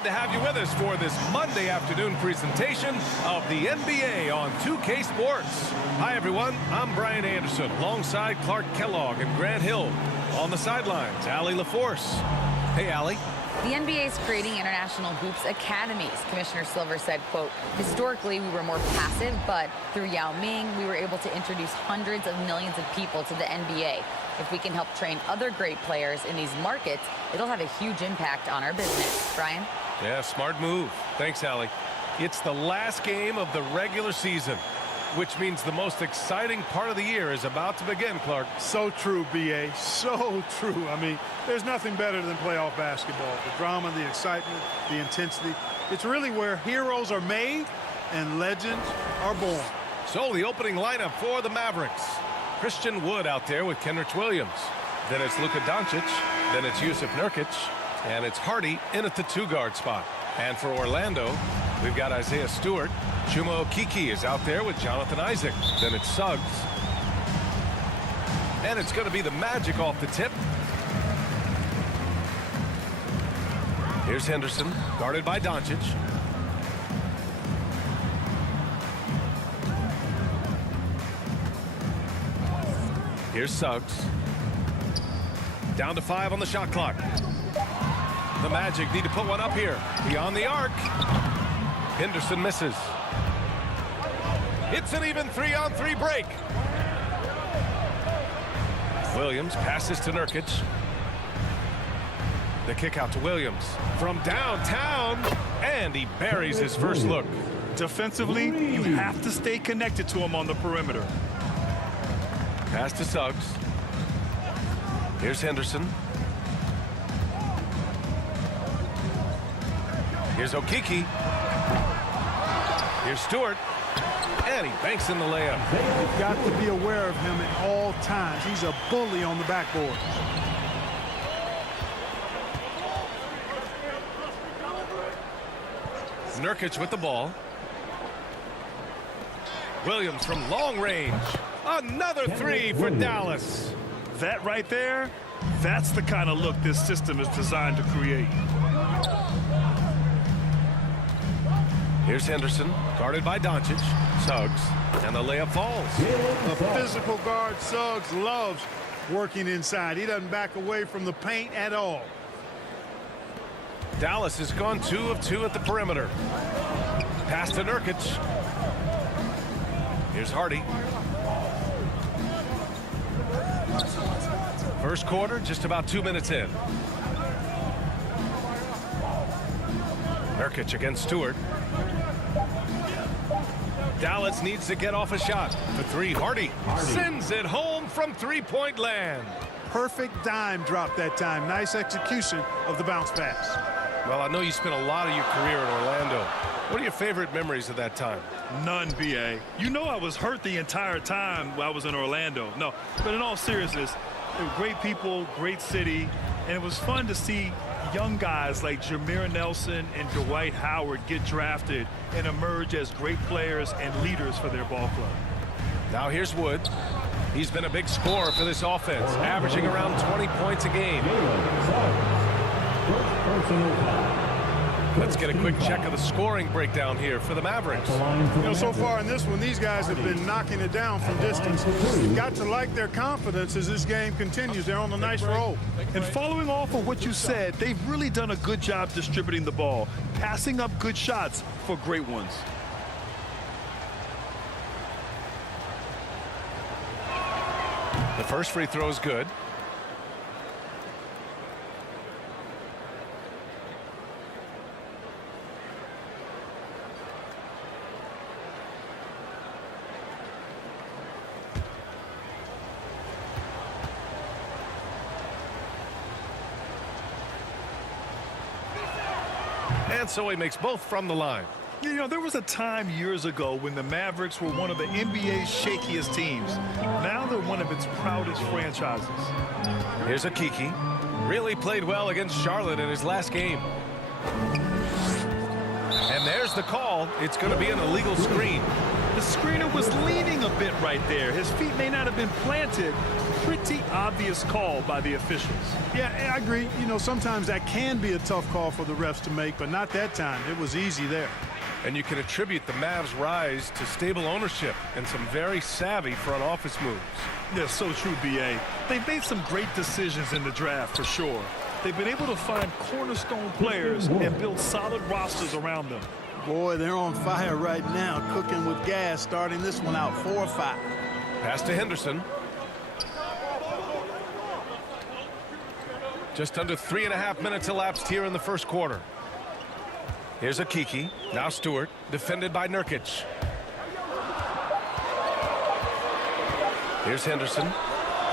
glad to have you with us for this Monday afternoon presentation of the NBA on 2K Sports. Hi, everyone. I'm Brian Anderson, alongside Clark Kellogg and Grant Hill. On the sidelines, Allie LaForce. Hey, Allie. The NBA is creating international hoops academies. Commissioner Silver said, quote, historically, we were more passive, but through Yao Ming, we were able to introduce hundreds of millions of people to the NBA. If we can help train other great players in these markets, it'll have a huge impact on our business. Brian? Yeah, smart move. Thanks, Allie. It's the last game of the regular season, which means the most exciting part of the year is about to begin, Clark. So true, B.A. So true. I mean, there's nothing better than playoff basketball. The drama, the excitement, the intensity. It's really where heroes are made and legends are born. So the opening lineup for the Mavericks. Christian Wood out there with Kenrich Williams. Then it's Luka Doncic. Then it's Jusuf Nurkic. And it's Hardy in at the two-guard spot. And for Orlando, we've got Isaiah Stewart. Chuma Okeke is out there with Jonathan Isaac. Then it's Suggs. And it's going to be the Magic off the tip. Here's Henderson, guarded by Doncic. Here's Suggs. Down to 5 on the shot clock. The Magic need to put one up here. Beyond the arc. Henderson misses. It's an even 3-on-3 break. Williams passes to Nurkic. The kick out to Williams from downtown, and he buries his first look. Defensively, you have to stay connected to him on the perimeter. Pass to Suggs. Here's Henderson. Here's Okeke. Here's Stewart. And he banks in the layup. You've got to be aware of him at all times. He's a bully on the backboard. Nurkic with the ball. Williams from long range. Another three for Dallas. That right there, that's the kind of look this system is designed to create. Here's Henderson, guarded by Doncic. Suggs, and the layup falls. A physical guard, Suggs, loves working inside. He doesn't back away from the paint at all. Dallas has gone 2 of 2 at the perimeter. Pass to Nurkic. Here's Hardy. First quarter, just about 2 minutes in. Nurkic against Stewart. Dallas needs to get off a shot. For 3, Hardy sends it home from three-point land. Perfect dime drop that time. Nice execution of the bounce pass. Well, I know you spent a lot of your career in Orlando. What are your favorite memories of that time? None, B.A. You know I was hurt the entire time while I was in Orlando. No, but in all seriousness, they were great people, great city, and it was fun to see young guys like Jameer Nelson and Dwight Howard get drafted and emerge as great players and leaders for their ball club. Now here's Wood. He's been a big scorer for this offense, averaging around 20 points a game. Let's get a quick check of the scoring breakdown here for the Mavericks. You know, so far in this one, these guys have been knocking it down from distance. You've got to like their confidence as this game continues. They're on a nice roll. And following off of what you said, they've really done a good job distributing the ball, passing up good shots for great ones. The first free throw is good. And so he makes both from the line. You know, there was a time years ago when the Mavericks were one of the NBA's shakiest teams. Now they're one of its proudest franchises. Here's Okeke. Really played well against Charlotte in his last game. And there's the call. It's going to be an illegal screen. The screener was leaning a bit right there. His feet may not have been planted. Pretty obvious call by the officials. Yeah, I agree. You know, sometimes that can be a tough call for the refs to make, but not that time. It was easy there. And you can attribute the Mavs' rise to stable ownership and some very savvy front office moves. Yeah, so true, B.A. They've made some great decisions in the draft, for sure. They've been able to find cornerstone players and build solid rosters around them. Boy, they're on fire right now, cooking with gas, starting this one out 4-5. Pass to Henderson. Just under 3.5 minutes elapsed here in the first quarter. Here's Akiki. Now Stewart, defended by Nurkic. Here's Henderson.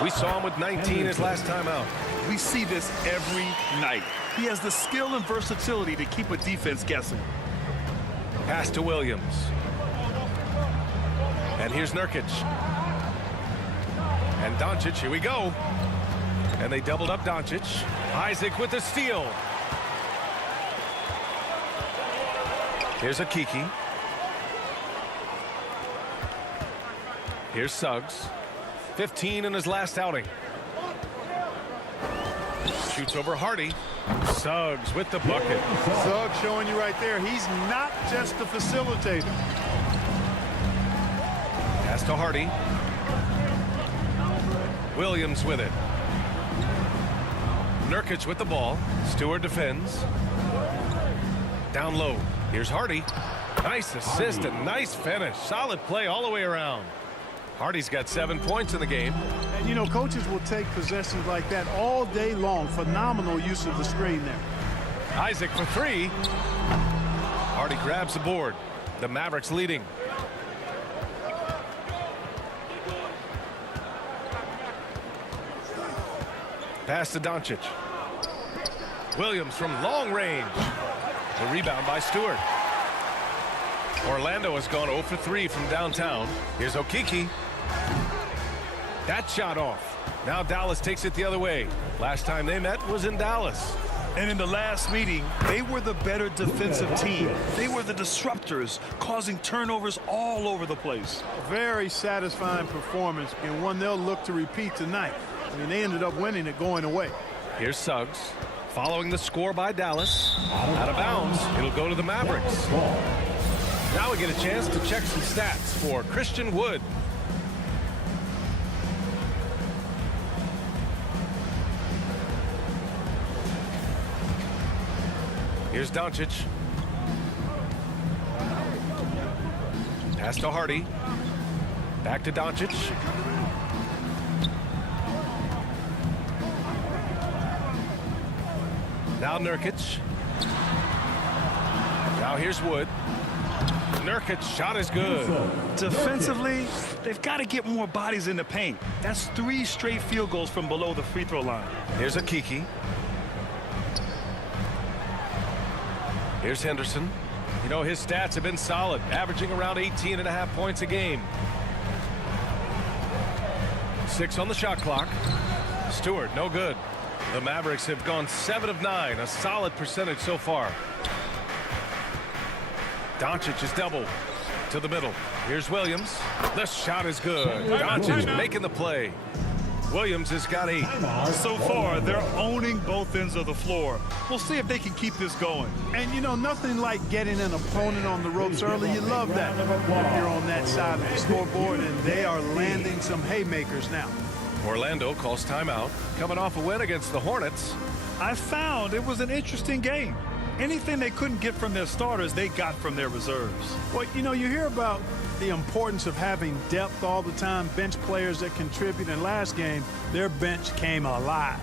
We saw him with 19 his last time out. We see this every night. He has the skill and versatility to keep a defense guessing. Pass to Williams. And here's Nurkic. And Doncic, here we go. And they doubled up Doncic. Isaac with the steal. Here's Akiki. Here's Suggs. 15 in his last outing. Shoots over Hardy. Suggs with the bucket. Suggs showing you right there, he's not just a facilitator. Pass to Hardy. Williams with it. Nurkic with the ball. Stewart defends. Down low. Here's Hardy. Nice assist and nice finish. Solid play all the way around. Hardy's got 7 points in the game. And, you know, coaches will take possessions like that all day long. Phenomenal use of the screen there. Isaac for three. Hardy grabs the board. The Mavericks leading. Pass to Doncic. Williams from long range. The rebound by Stewart. Orlando has gone 0 for 3 from downtown. Here's Okiki. That shot off. Now Dallas takes it the other way. Last time they met was in Dallas. And in the last meeting, they were the better defensive team. They were the disruptors, causing turnovers all over the place. A very satisfying performance, and one they'll look to repeat tonight. I mean, they ended up winning it going away. Here's Suggs. Following the score by Dallas. Out of bounds. It'll go to the Mavericks. Now we get a chance to check some stats for Christian Wood. Here's Doncic. Pass to Hardy. Back to Doncic. Now Nurkic. Now here's Wood. Nurkic's shot is good. Defensively, they've got to get more bodies in the paint. That's 3 straight field goals from below the free throw line. Here's Akiki. Here's Henderson. You know, his stats have been solid, averaging around 18.5 points a game. 6 on the shot clock. Stewart, no good. The Mavericks have gone 7 of 9, a solid percentage so far. Doncic is double to the middle. Here's Williams. This shot is good. Doncic making the play. Williams has got 8. So far, they're owning both ends of the floor. We'll see if they can keep this going. And, you know, nothing like getting an opponent on the ropes early. You love that if you're on that side of the scoreboard, and they are landing some haymakers now. Orlando calls timeout, coming off a win against the Hornets. I found it was an interesting game. Anything they couldn't get from their starters, they got from their reserves. Well, you know, you hear about the importance of having depth all the time, bench players that contribute. In last game, their bench came alive.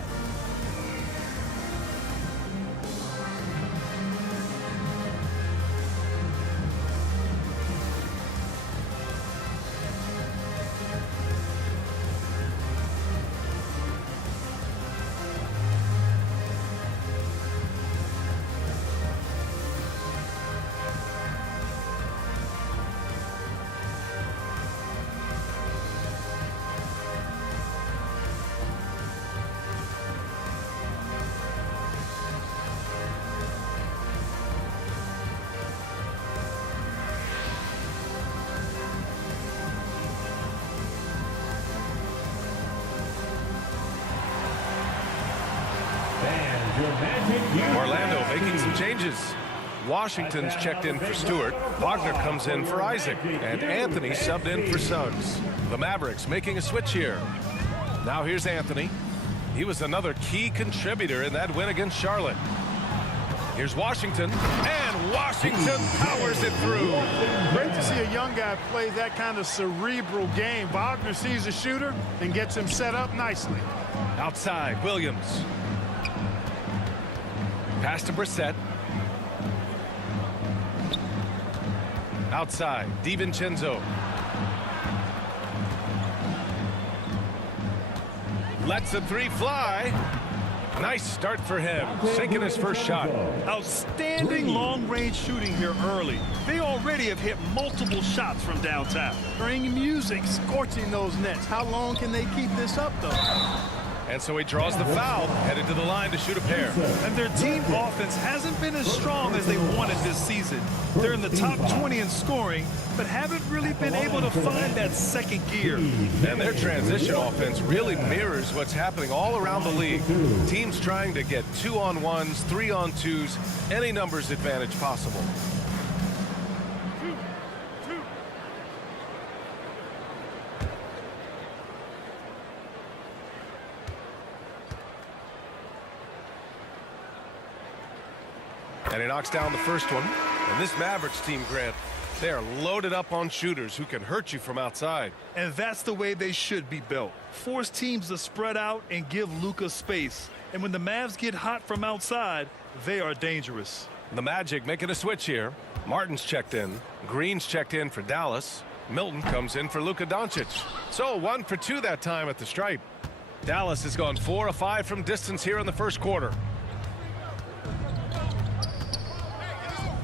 Orlando making some changes. Washington's checked in for Stewart. Wagner comes in for Isaac. And Anthony subbed in for Suggs. The Mavericks making a switch here. Now here's Anthony. He was another key contributor in that win against Charlotte. Here's Washington, and Washington powers it through. Great to see a young guy play that kind of cerebral game. Wagner sees a shooter and gets him set up nicely. Outside, Williams. Pass to Brissett. Outside, DiVincenzo. Lets the three fly. Nice start for him, sinking his first shot. Outstanding long-range shooting here early. They already have hit multiple shots from downtown. Bring music, scorching those nets. How long can they keep this up, though? And so he draws the foul, headed to the line to shoot a pair. And their team offense hasn't been as strong as they wanted this season. They're in the top 20 in scoring, but haven't really been able to find that second gear. And their transition offense really mirrors what's happening all around the league. Teams trying to get 2-on-1s, 3-on-2s, any numbers advantage possible. And he knocks down the first one. And this Mavericks team, Grant, they are loaded up on shooters who can hurt you from outside. And that's the way they should be built. Force teams to spread out and give Luka space. And when the Mavs get hot from outside, they are dangerous. The Magic making a switch here. Martin's checked in. Green's checked in for Dallas. Milton comes in for Luka Doncic. So 1 for 2 that time at the stripe. Dallas has gone 4 of 5 from distance here in the first quarter.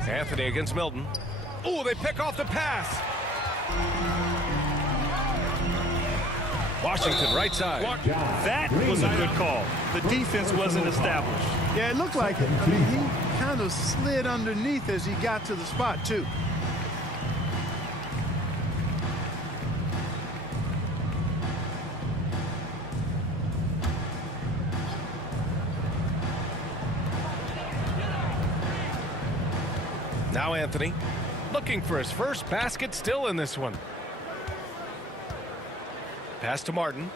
Anthony against Milton. Oh, they pick off the pass. Washington right side. That was a good call. The defense wasn't established. Yeah, it looked like it. I mean, he kind of slid underneath as he got to the spot, too. Now Anthony looking for his first basket, still in this one. Pass to Martin.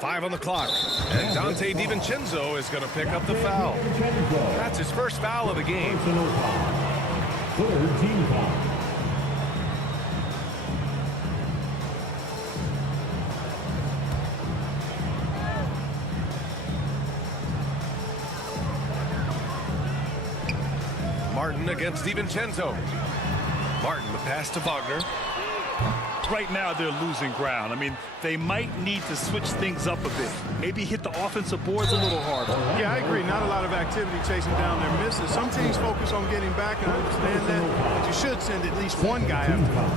5 on the clock. And Dante DiVincenzo is going to pick up the foul. That's his first foul of the game. Third team foul. Martin against DiVincenzo. Martin, the pass to Wagner. Right now, they're losing ground. I mean, they might need to switch things up a bit. Maybe hit the offensive boards a little harder. Yeah, I agree. Not a lot of activity chasing down their misses. Some teams focus on getting back, and I understand that. But you should send at least one guy after them.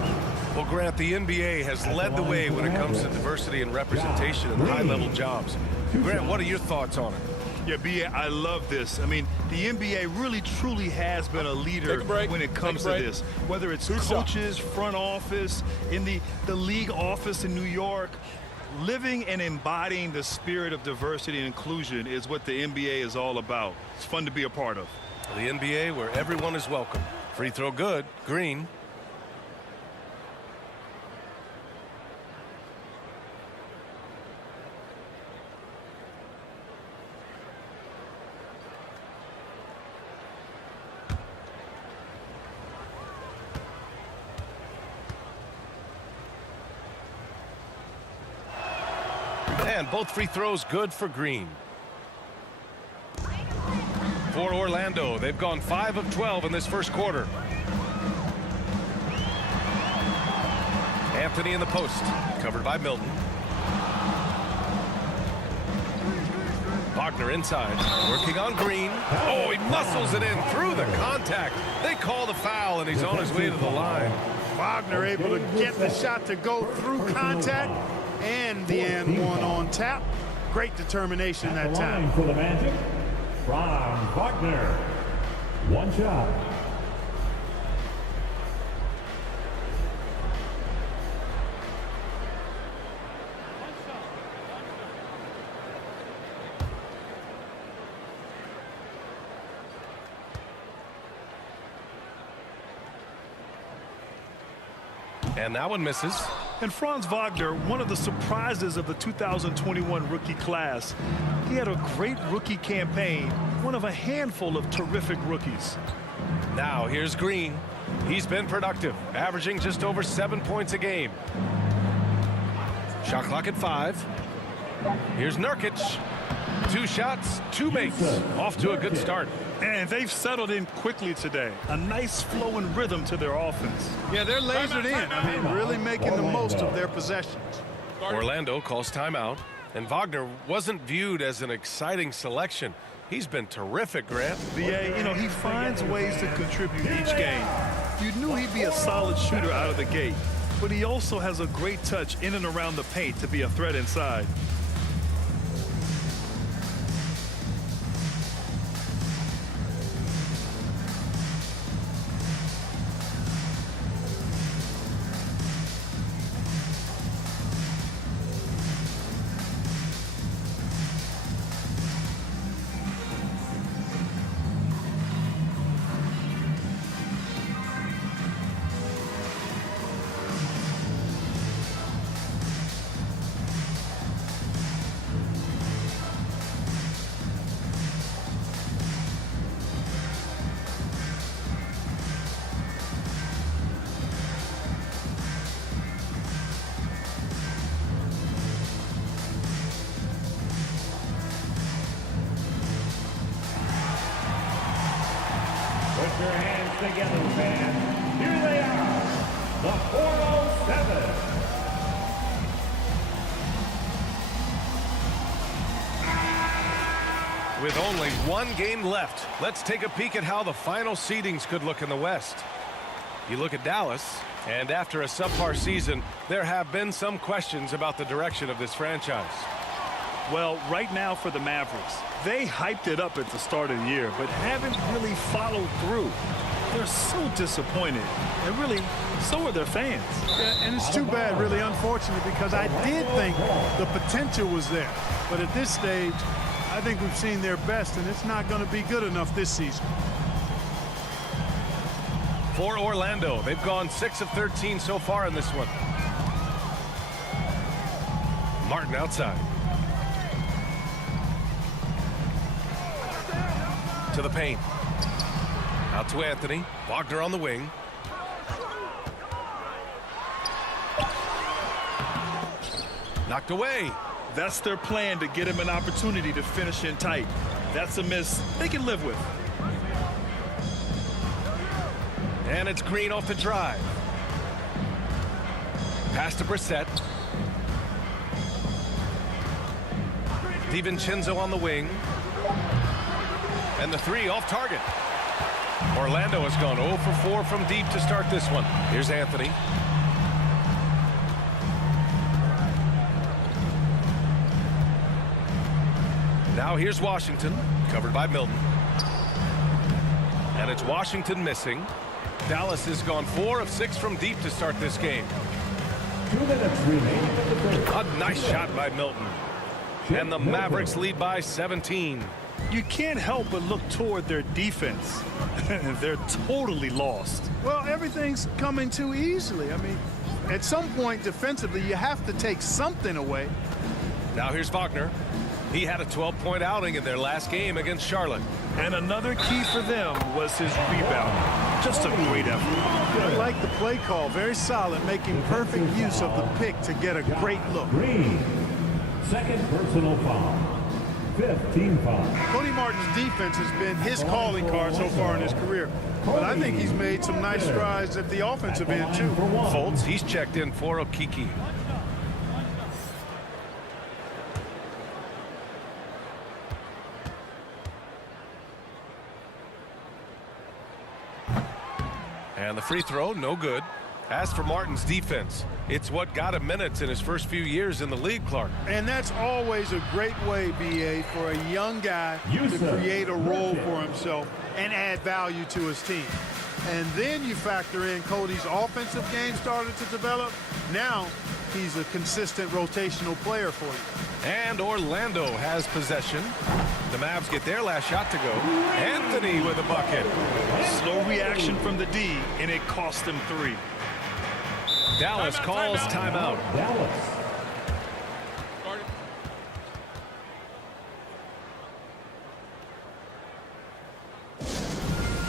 Well, Grant, the NBA has led the way when it comes to diversity and representation in high-level jobs. Grant, what are your thoughts on it? Yeah, B.A., I love this. I mean, the NBA really, truly has been a leader when it comes to this. Whether it's coaches, front office, in the league office in New York, living and embodying the spirit of diversity and inclusion is what the NBA is all about. It's fun to be a part of. The NBA where everyone is welcome. Free throw good. Green. And both free throws good for Green. For Orlando, they've gone 5 of 12 in this first quarter. Anthony in the post, covered by Milton. Wagner inside, working on Green. Oh, he muscles it in through the contact. They call the foul, and he's on his way to the line. Wagner able to get the shot to go through contact. And the and one on tap. Great determination that time. For the Magic, from Wagner. One shot. And that one misses. And Franz Wagner, one of the surprises of the 2021 rookie class. He had a great rookie campaign, one of a handful of terrific rookies. Now here's Green. He's been productive, averaging just over 7 points a game. Shot clock at 5. Here's Nurkic. 2 shots, 2 makes. Off to a good start. And they've settled in quickly today. A nice flow and rhythm to their offense. Yeah, they're lasered in. I mean, really making the most of their possessions. Orlando calls timeout, and Wagner wasn't viewed as an exciting selection. He's been terrific, Grant. VA, you know, he finds ways to contribute each game. You knew he'd be a solid shooter out of the gate, but he also has a great touch in and around the paint to be a threat inside. Put your hands together, fans. Here they are, the 407. With only 1 game left, let's take a peek at how the final seedings could look in the West. You look at Dallas, and after a subpar season, there have been some questions about the direction of this franchise. Well, right now for the Mavericks, they hyped it up at the start of the year, but haven't really followed through. They're so disappointed, and really, so are their fans. Yeah, and it's too bad, really unfortunate, because I did think the potential was there. But at this stage, I think we've seen their best, and it's not going to be good enough this season. For Orlando, they've gone 6 of 13 so far in this one. Martin outside. To the paint. Out to Anthony. Wagner on the wing. Knocked away. That's their plan, to get him an opportunity to finish in tight. That's a miss they can live with. And it's Green off the drive. Pass to Brissett. DiVincenzo on the wing. And the 3 off target. Orlando has gone 0 for 4 from deep to start this one. Here's Anthony. Now here's Washington, covered by Milton. And it's Washington missing. Dallas has gone 4 of 6 from deep to start this game. 2 minutes remaining in the first. A nice shot by Milton. And the Mavericks lead by 17. You can't help but look toward their defense. They're totally lost. Well, everything's coming too easily. I mean, at some point defensively, you have to take something away. Now here's Wagner. He had a 12-point outing in their last game against Charlotte. And another key for them was his rebound. Just a great effort. I like the play call. Very solid, making perfect use of the pick to get a great look. Green, second personal foul. 15 foul. Cody Martin's defense has been his calling card so far in his career. But I think he's made some nice strides at the offensive end, too. Fultz, he's checked in for Okiki. And the free throw, no good. As for Martin's defense, it's what got him minutes in his first few years in the league, Clark. And that's always a great way, B.A., for a young guy to create a role for himself and add value to his team. And then you factor in Cody's offensive game started to develop. Now he's a consistent rotational player for you. And Orlando has possession. The Mavs get their last shot to go. Anthony with a bucket. Slow reaction from the D, and it cost them 3. Dallas calls timeout. Dallas.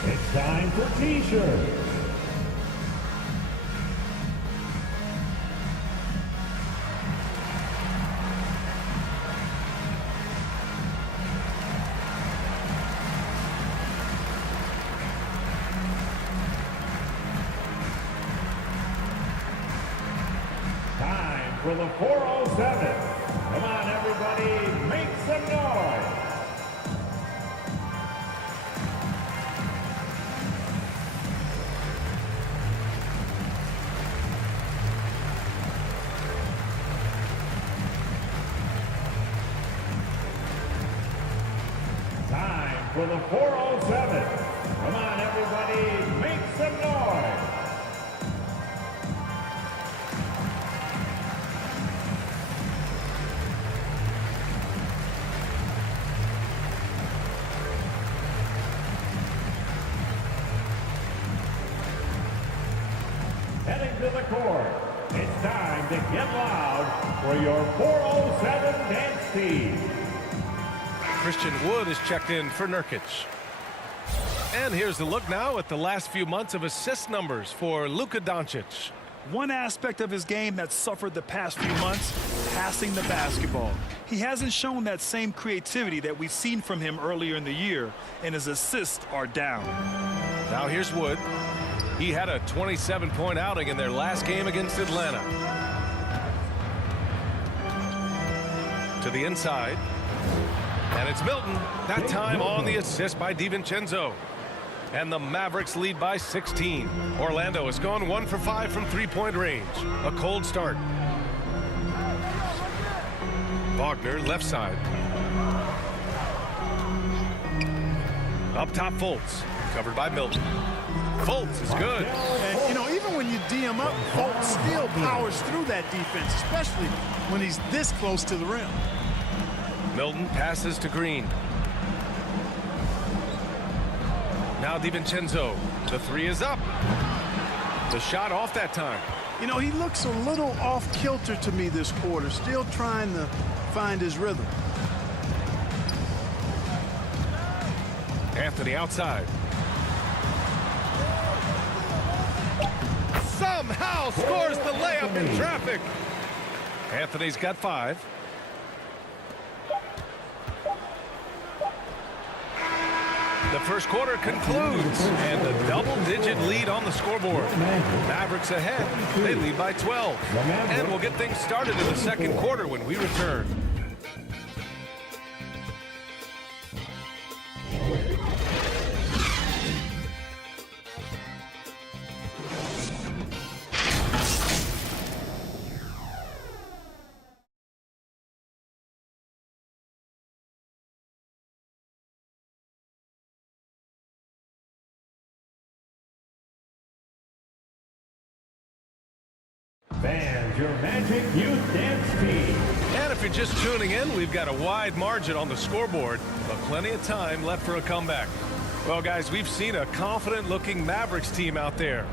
It's time for T-shirts. Time for the 407. Come on, everybody, make some noise. Time for the 407. Come on, everybody, make some noise. Heading to the court, it's time to get loud for your 407 dance team. Christian Wood is checked in for Nurkic. And here's the look now at the last few months of assist numbers for Luka Doncic. One aspect of his game that suffered the past few months, passing the basketball. He hasn't shown that same creativity that we've seen from him earlier in the year, and his assists are down. Now here's Wood. He had a 27-point outing in their last game against Atlanta. To the inside. And it's Milton. That time on the assist by DiVincenzo. And the Mavericks lead by 16. Orlando has gone 1 for 5 from three-point range. A cold start. Wagner left side. Up top, Fultz. Covered by Milton. Fultz is good. And, you know, even when you D him up, Fultz still powers through that defense, especially when he's this close to the rim. Milton passes to Green. Now DiVincenzo. The three is up. The shot off that time. You know, he looks a little off kilter to me this quarter, still trying to find his rhythm. Anthony outside. Somehow scores the layup in traffic. Anthony's got 5. The first quarter concludes, and a double-digit lead on the scoreboard. Mavericks ahead. They lead by 12. And we'll get things started in the second quarter when we return. Fans, your Magic Youth Dance Team. And if you're just tuning in, we've got a wide margin on the scoreboard, but plenty of time left for a comeback. Well, guys, we've seen a confident-looking Mavericks team out there.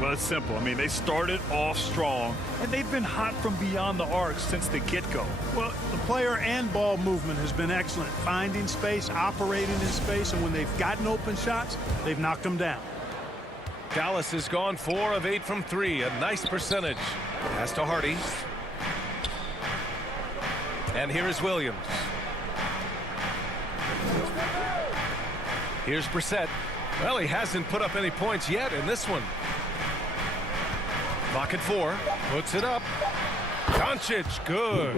Well, it's simple. I mean, they started off strong, and they've been hot from beyond the arc since the get-go. Well, the player and ball movement has been excellent, finding space, operating in space, and when they've gotten open shots, they've knocked them down. Dallas has gone 4 of 8 from 3, a nice percentage. Pass to Hardy. And here is Williams. Here's Brissett. Well, he hasn't put up any points yet in this one. Clock at 4. Puts it up. Doncic, good.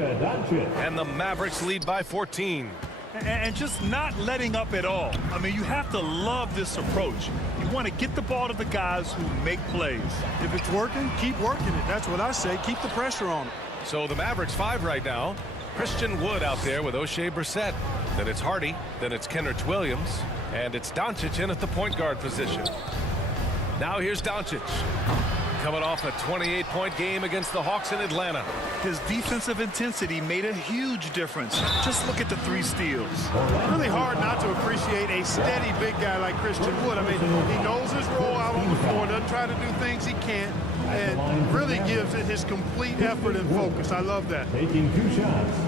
And the Mavericks lead by 14. And just not letting up at all. I mean, you have to love this approach. You want to get the ball to the guys who make plays. If it's working, keep working it. That's what I say. Keep the pressure on them. So the Mavericks 5 right now. Christian Wood out there with O'Shea Brissett. Then it's Hardy. Then it's Kenrich Williams. And it's Doncic in at the point guard position. Now here's Doncic. Coming off a 28-point game against the Hawks in Atlanta. His defensive intensity made a huge difference. Just look at the 3 steals. Really hard not to appreciate a steady big guy like Christian Wood. I mean, he knows his role out on the floor. more, doesn't try to do things he can't, and really gives it his complete effort and focus. I love that. Taking 2 shots.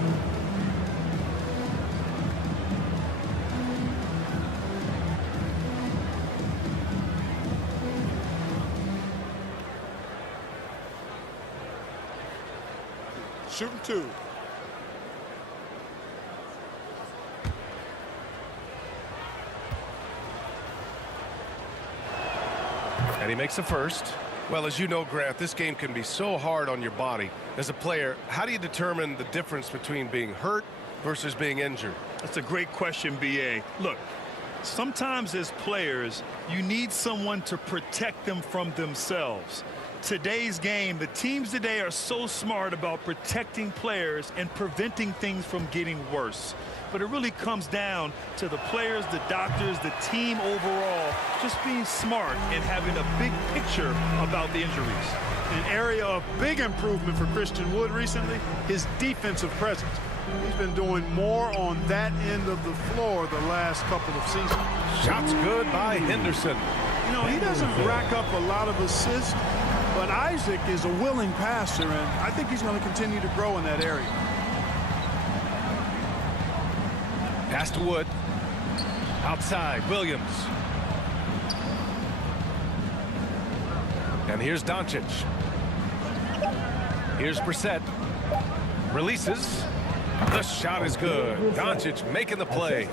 Shooting 2. And he makes the first. Well, as you know, Grant, this game can be so hard on your body. As a player, how do you determine the difference between being hurt versus being injured? That's a great question, B.A. Look, sometimes as players, you need someone to protect them from themselves. Today's game, the teams today are so smart about protecting players and preventing things from getting worse. But it really comes down to the players, the doctors, the team overall, just being smart and having a big picture about the injuries. An area of big improvement for Christian Wood recently, his defensive presence. He's been doing more on that end of the floor the last couple of seasons. Shots good by Henderson. You know, he doesn't rack up a lot of assists, but Isaac is a willing passer, and I think he's going to continue to grow in that area. Pass to Wood. Outside, Williams. And here's Doncic. Here's Brissett. Releases. The shot is good. Doncic making the play.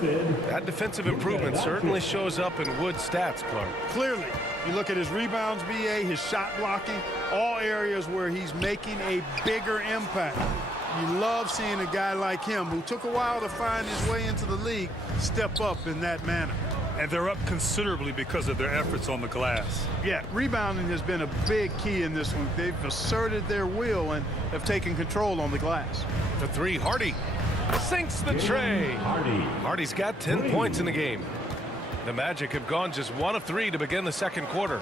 That defensive improvement certainly shows up in Wood's stats, Clark. Clearly, you look at his rebounds, BA, his shot blocking, all areas where he's making a bigger impact. You love seeing a guy like him, who took a while to find his way into the league, step up in that manner. And they're up considerably because of their efforts on the glass. Yeah, rebounding has been a big key in this one. They've asserted their will and have taken control on the glass. The 3, Hardy sinks the tray. Hardy's got 10 points in the game. The Magic have gone just 1 of 3 to begin the second quarter.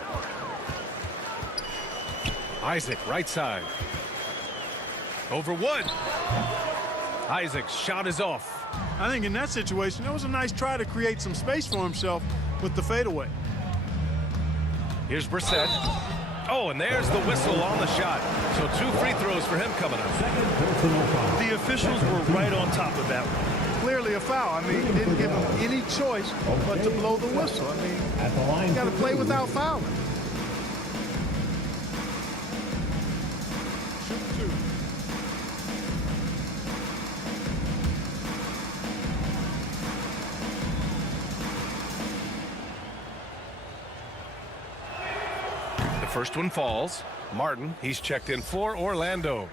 Isaac, right side. Over Wood. Isaac's shot is off. I think in that situation, that was a nice try to create some space for himself with the fadeaway. Here's Brissett. Oh, and there's the whistle on the shot. So 2 free throws for him coming up. The officials were right on top of that one. Clearly a foul. I mean, didn't give him any choice but to blow the whistle. I mean, you got to play without fouling. Shoot 2. First one falls. Martin, he's checked in for Orlando.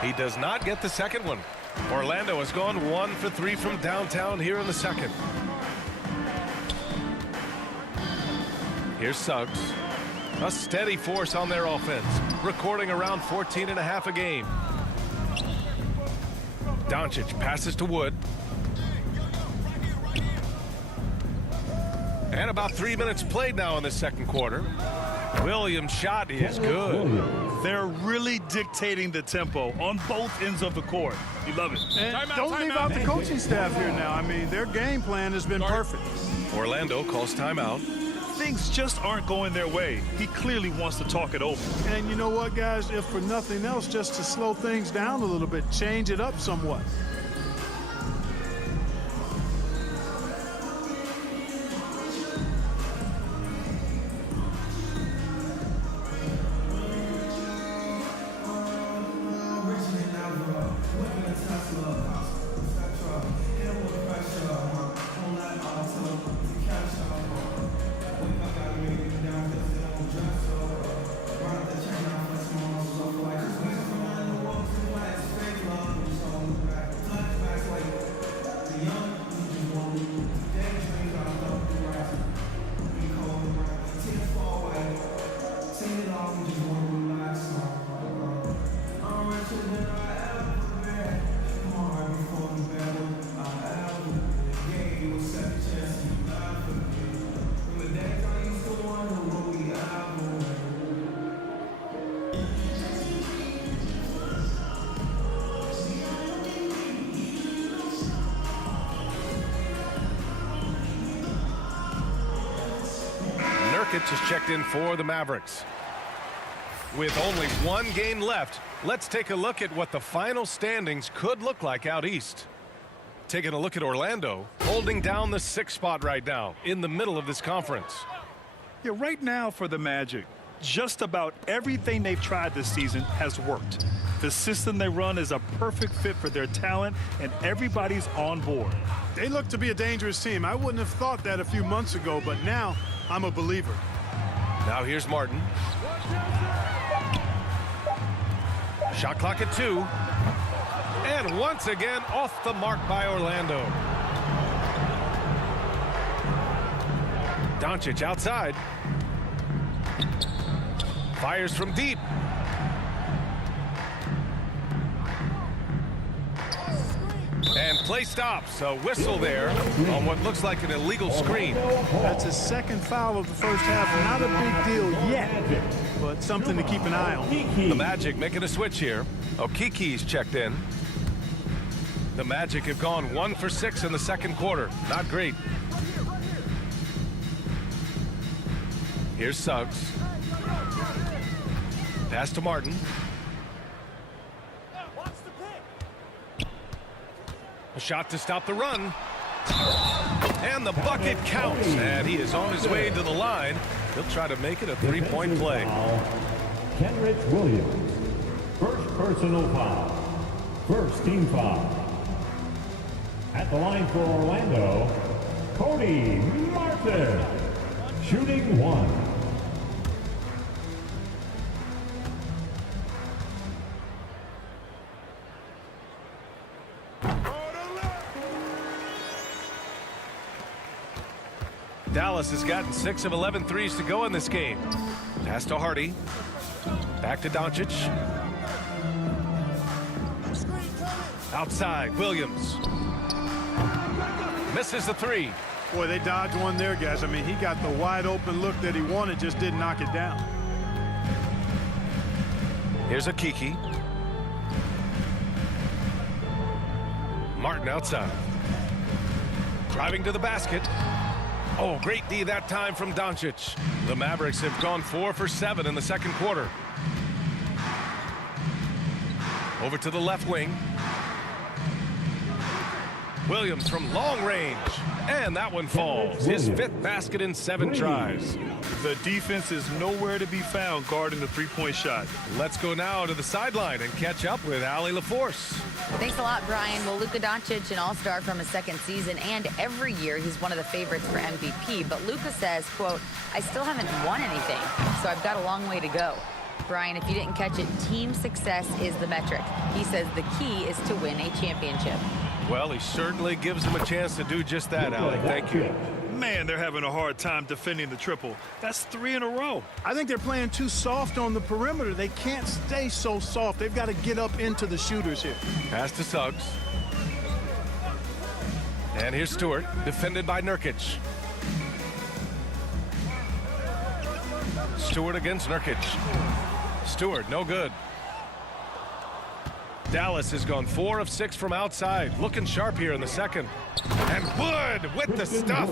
He does not get the second one. Orlando has gone 1 for 3 from downtown here in the second. Here's Suggs. A steady force on their offense, recording around 14.5 a game. Doncic passes to Wood. And about 3 minutes played now in the second quarter. Williams' shot is good. They're really dictating the tempo on both ends of the court. You love it. And don't leave out the coaching staff here now. I mean, their game plan has been perfect. Orlando calls timeout. Things just aren't going their way. He clearly wants to talk it over. And you know what, guys? If for nothing else, just to slow things down a little bit, change it up somewhat. Nurkic is checked in for the Mavericks. With only one game left, let's take a look at what the final standings could look like out east. Taking a look at Orlando, holding down the 6th spot right now in the middle of this conference. Yeah, right now for the Magic, just about everything they've tried this season has worked. The system they run is a perfect fit for their talent, and everybody's on board. They look to be a dangerous team. I wouldn't have thought that a few months ago, but now I'm a believer. Now here's Martin. Shot clock at 2. And once again off the mark by Orlando. Doncic outside. Fires from deep. And play stops. A whistle there on what looks like an illegal screen. That's his second foul of the first half. Not a big deal yet, but something to keep an eye on. The Magic making a switch here. Okiki's checked in. The Magic have gone 1 for 6 in the second quarter. Not great. Here's Suggs. Pass to Martin. A shot to stop the run. And the bucket counts. And he is on his way to the line. He'll try to make it a three-point play. Kenrich Williams. First personal foul. First team foul. At the line for Orlando, Cody Martin. Shooting 1. Dallas has gotten 6 of 11 threes to go in this game. Pass to Hardy. Back to Doncic. Outside, Williams. Misses the 3. Boy, they dodged one there, guys. I mean, he got the wide open look that he wanted, just didn't knock it down. Here's a Kiki. Martin outside. Driving to the basket. Oh, great D that time from Doncic. The Mavericks have gone 4 for 7 in the second quarter. Over to the left wing. Williams from long range. And that one falls. His 5th basket in 7 tries. The defense is nowhere to be found guarding the three-point shot. Let's go now to the sideline and catch up with Allie LaForce. Thanks a lot, Brian. Well, Luka Doncic, an all-star from his second season, and every year he's one of the favorites for MVP. But Luka says, quote, I still haven't won anything, so I've got a long way to go. Brian, if you didn't catch it, team success is the metric. He says the key is to win a championship. Well, he certainly gives them a chance to do just that, Allie. Thank you. Man, they're having a hard time defending the triple. That's 3 in a row. I think they're playing too soft on the perimeter. They can't stay so soft. They've got to get up into the shooters here. Pass to Suggs. And here's Stewart, defended by Nurkic. Stewart against Nurkic. Stewart, no good. Dallas has gone 4 of 6 from outside. Looking sharp here in the second. And Wood with the stuff.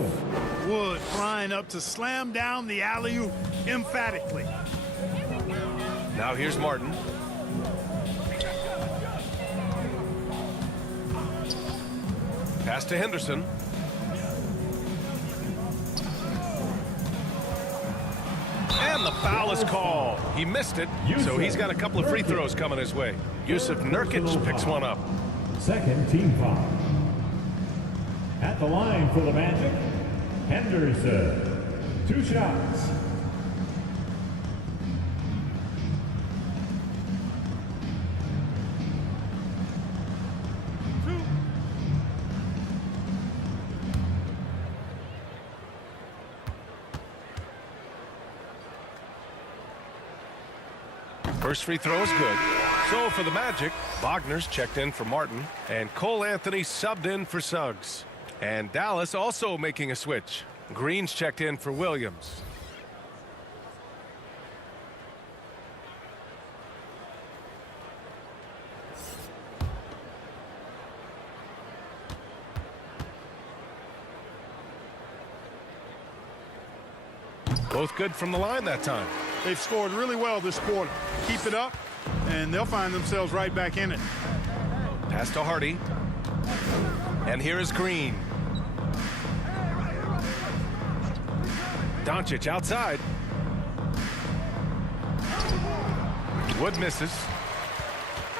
Wood flying up to slam down the alley-oop emphatically. Now here's Martin. Pass to Henderson. And the foul is called. He missed it, so he's got a couple of free throws coming his way. Yusuf Nurkic picks one up. Second team foul. At the line for the Magic, Henderson. 2 shots. First free throw is good. So for the Magic, Wagner's checked in for Martin, and Cole Anthony subbed in for Suggs. And Dallas also making a switch. Green's checked in for Williams. Both good from the line that time. They've scored really well this quarter. Keep it up, and they'll find themselves right back in it. Pass to Hardy. And here is Green. Doncic outside. Wood misses.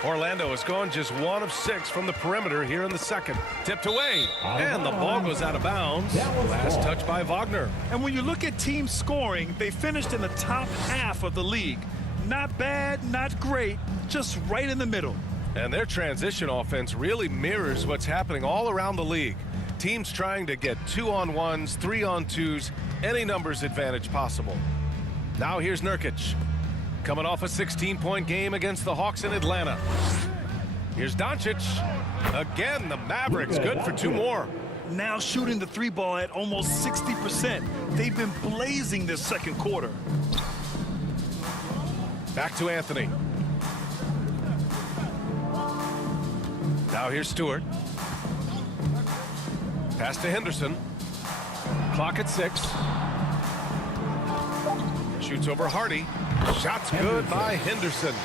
Orlando has gone just 1 of 6 from the perimeter here in the second. Tipped away, and the ball goes out of bounds. Last touch by Wagner. And when you look at team scoring, they finished in the top half of the league. Not bad, not great, just right in the middle. And their transition offense really mirrors what's happening all around the league. Teams trying to get 2-on-1s, 3-on-2s, any numbers advantage possible. Now here's Nurkic. Coming off a 16-point game against the Hawks in Atlanta. Here's Doncic. Again, the Mavericks good for 2 more. Now shooting the 3 ball at almost 60%. They've been blazing this second quarter. Back to Anthony. Now here's Stewart. Pass to Henderson. Clock at 6. Shoots over Hardy. Shots good by Henderson.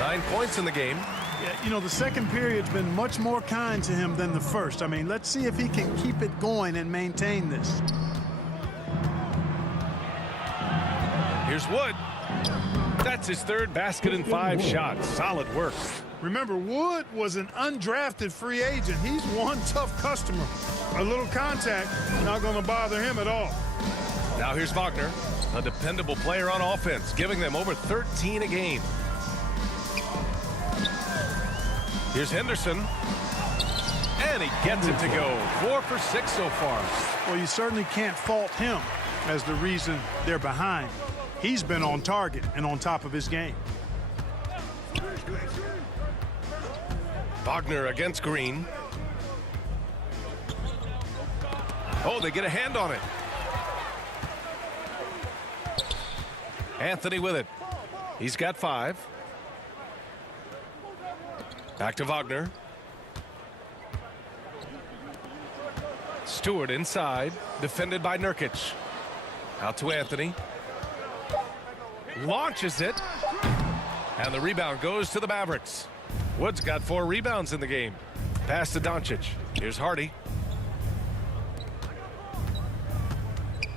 9 points in the game. Yeah, you know, the second period's been much more kind to him than the first. I mean, let's see if he can keep it going and maintain this. Here's Wood. That's his 3rd basket in 5 shots. Solid work. Remember, Wood was an undrafted free agent. He's one tough customer. A little contact, not going to bother him at all. Now here's Wagner, a dependable player on offense, giving them over 13 a game. Here's Henderson. And he gets it to go. 4 for 6 so far. Well, you certainly can't fault him as the reason they're behind. He's been on target and on top of his game. Wagner against Green. Oh, they get a hand on it. Anthony with it. He's got 5. Back to Wagner. Stewart inside, defended by Nurkic. Out to Anthony. Launches it. And the rebound goes to the Mavericks. Wood's got 4 rebounds in the game. Pass to Doncic. Here's Hardy.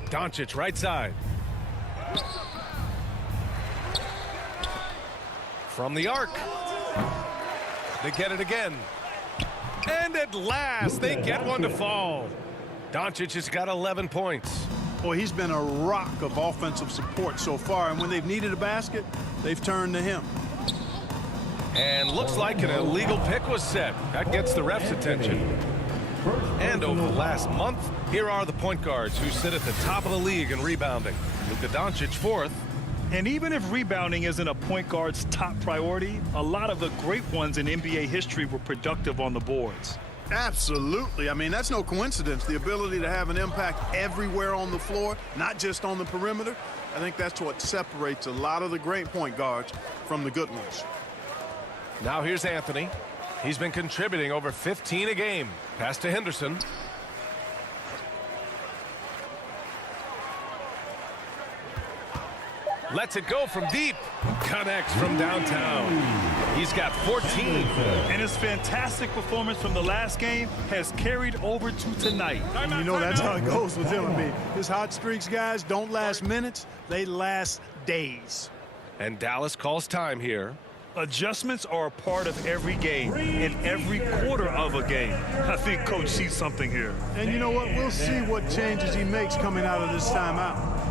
Doncic right side. From the arc. They get it again. And at last, they get one to fall. Doncic has got 11 points. Boy, he's been a rock of offensive support so far, and when they've needed a basket, they've turned to him. And looks like an illegal pick was set. That gets the ref's attention. And over the last month, here are the point guards who sit at the top of the league in rebounding. Luka Doncic 4th. And even if rebounding isn't a point guard's top priority, a lot of the great ones in NBA history were productive on the boards. Absolutely. I mean, that's no coincidence. The ability to have an impact everywhere on the floor, not just on the perimeter. I think that's what separates a lot of the great point guards from the good ones. Now here's Anthony. He's been contributing over 15 a game. Pass to Henderson. Lets it go from deep. Connects from downtown. He's got 14. And his fantastic performance from the last game has carried over to tonight. You know, that's how it goes with him. I mean, his hot streaks, guys, don't last minutes. They last days. And Dallas calls time here. Adjustments are a part of every game, in every quarter of a game. I think Coach sees something here. And you know what? We'll see what changes he makes coming out of this timeout.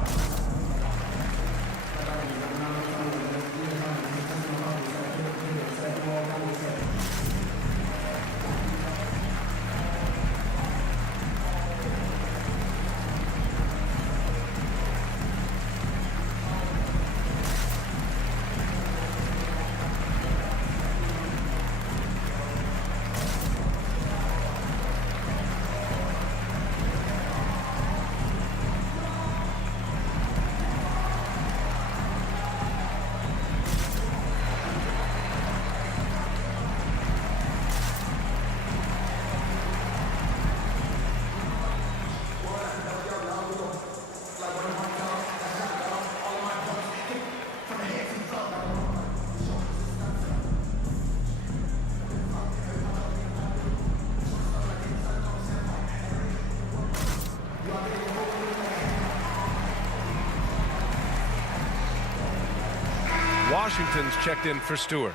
Washington's checked in for Stewart.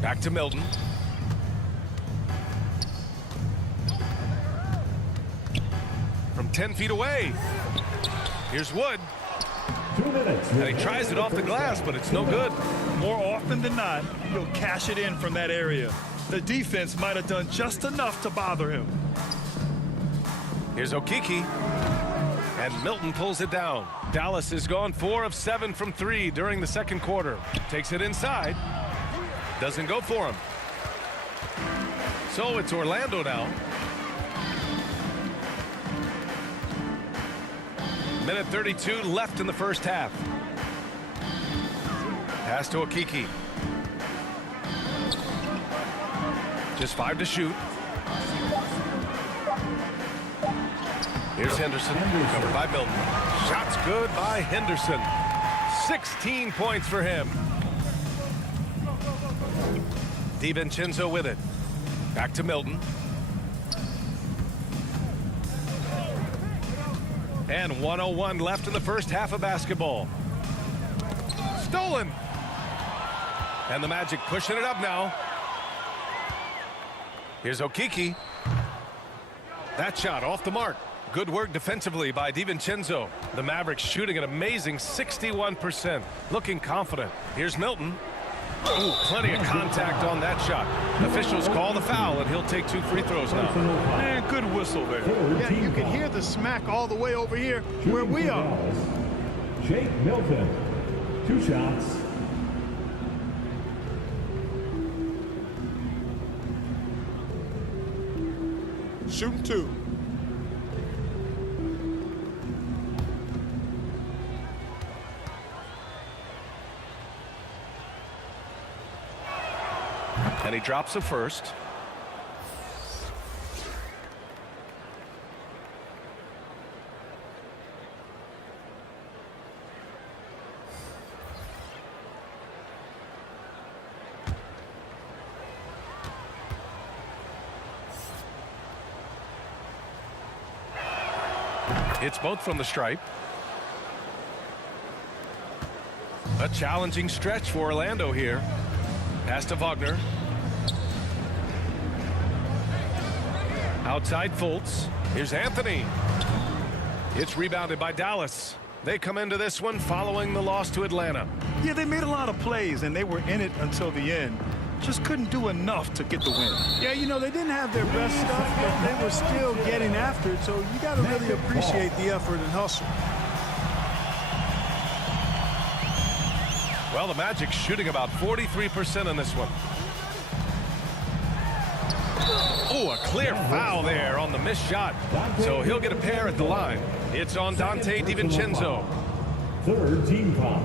Back to Milton. From 10 feet away. Here's Wood. 2 minutes. And he tries it off the glass, but it's no good. More often than not, he'll cash it in from that area. The defense might have done just enough to bother him. Here's Okeke. And Milton pulls it down. Dallas has gone 4 of 7 from 3 during the second quarter. Takes it inside. Doesn't go for him. So it's Orlando now. Minute 32 left in the first half. Pass to Okeke. Just 5 to shoot. Here's Henderson, covered by Milton. Shots good by Henderson. 16 points for him. DiVincenzo with it. Back to Milton. And 1:01 left in the first half of basketball. Stolen. And the Magic pushing it up now. Here's Okeke. That shot off the mark. Good work defensively by DiVincenzo. The Mavericks shooting an amazing 61%. Looking confident. Here's Milton. Ooh, plenty of contact on that shot. Officials call the foul, and he'll take 2 free throws now. Man, good whistle there. Yeah, you can hear the smack all the way over here where we are. Jake Milton. 2 shots. Shooting 2. And he drops the first. It's both from the stripe. A challenging stretch for Orlando here. Pass to Wagner. Outside Fultz. Here's Anthony. It's rebounded by Dallas. They come into this one following the loss to Atlanta. Yeah, they made a lot of plays, and they were in it until the end. Just couldn't do enough to get the win. Yeah, you know, they didn't have their best stuff, but they were still getting after it, so you got to really appreciate the effort and hustle. Well, the Magic shooting about 43% in this one. Oh, a clear foul there on the missed shot. So he'll get a pair at the line. It's on Dante DiVincenzo. 3rd team foul.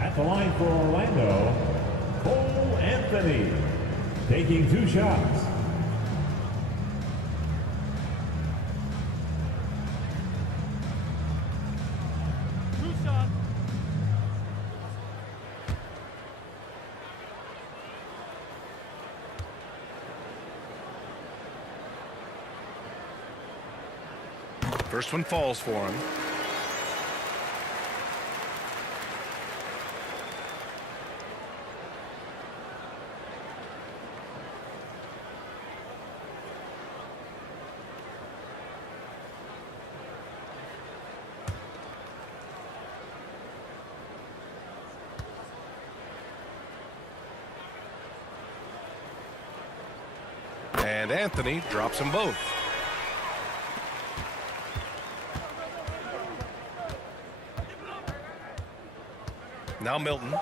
At the line for Orlando, Cole Anthony. Taking 2 shots. First one falls for him. And Anthony drops them both. Now Milton.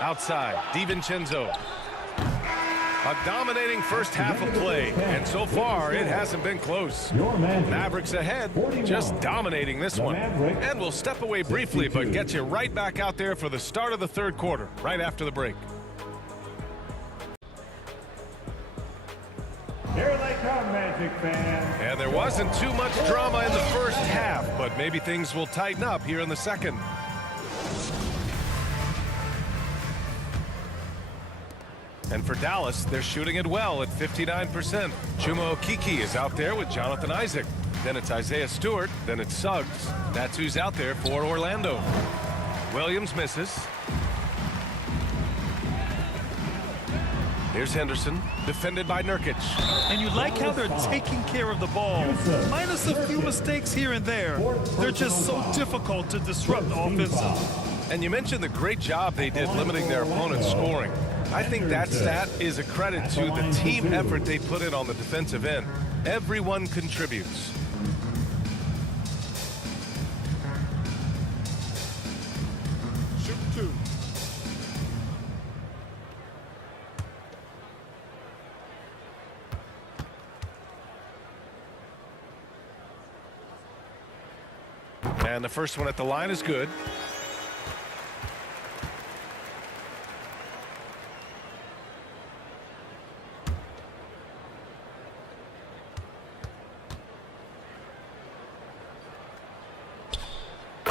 Outside, DiVincenzo. A dominating first half of play, and so far it hasn't been close. Mavericks ahead, just dominating this one. And we'll step away briefly, but get you right back out there for the start of the third quarter, right after the break. Here they come, Magic fans. And there wasn't too much drama in the first half, but maybe things will tighten up here in the second. And for Dallas, they're shooting it well at 59%. Chuma Okeke is out there with Jonathan Isaac. Then it's Isaiah Stewart. Then it's Suggs. That's who's out there for Orlando. Williams misses. Here's Henderson, defended by Nurkic. And you like how they're taking care of the ball. Minus a few mistakes here and there. They're just so difficult to disrupt offensively. And you mentioned the great job they did limiting their opponent's scoring. I think that stat is a credit to the team effort they put in on the defensive end. Everyone contributes. Shoot two. And the first one at the line is good.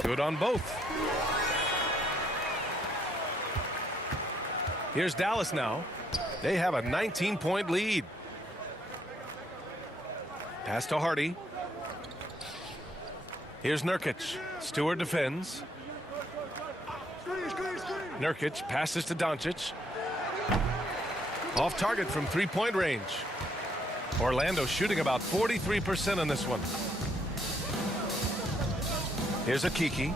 Good on both. Here's Dallas now. They have a 19-point lead. Pass to Hardy. Here's Nurkic. Stewart defends. Nurkic passes to Doncic. Off target from three-point range. Orlando shooting about 43% on this one. Here's Okeke.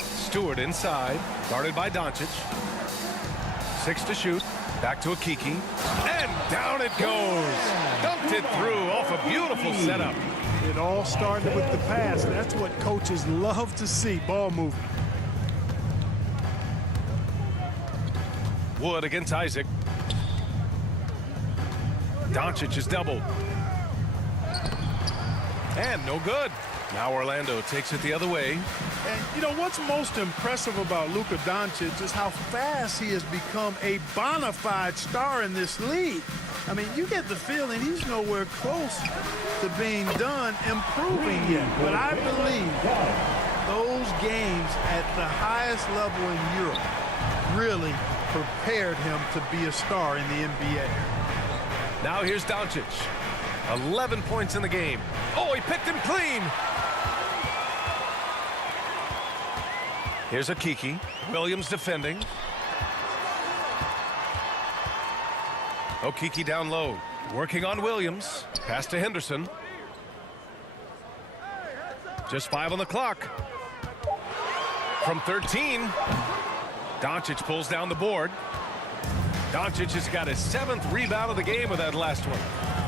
Stewart inside, guarded by Doncic. 6 to shoot. Back to Okeke. And down it goes. Dunked it through off a beautiful setup. It all started with the pass. That's what coaches love to see, ball movement. Wood against Isaac. Doncic is doubled. And no good. Now Orlando takes it the other way. And, you know, what's most impressive about Luka Doncic is how fast he has become a bona fide star in this league. I mean, you get the feeling he's nowhere close to being done improving yet. But I believe those games at the highest level in Europe really prepared him to be a star in the NBA. Now here's Doncic. 11 points in the game. Oh, he picked him clean. Here's Okeke. Williams defending. Okeke down low. Working on Williams. Pass to Henderson. Just 5 on the clock. From 13. Doncic pulls down the board. Doncic has got his 7th rebound of the game with that last one.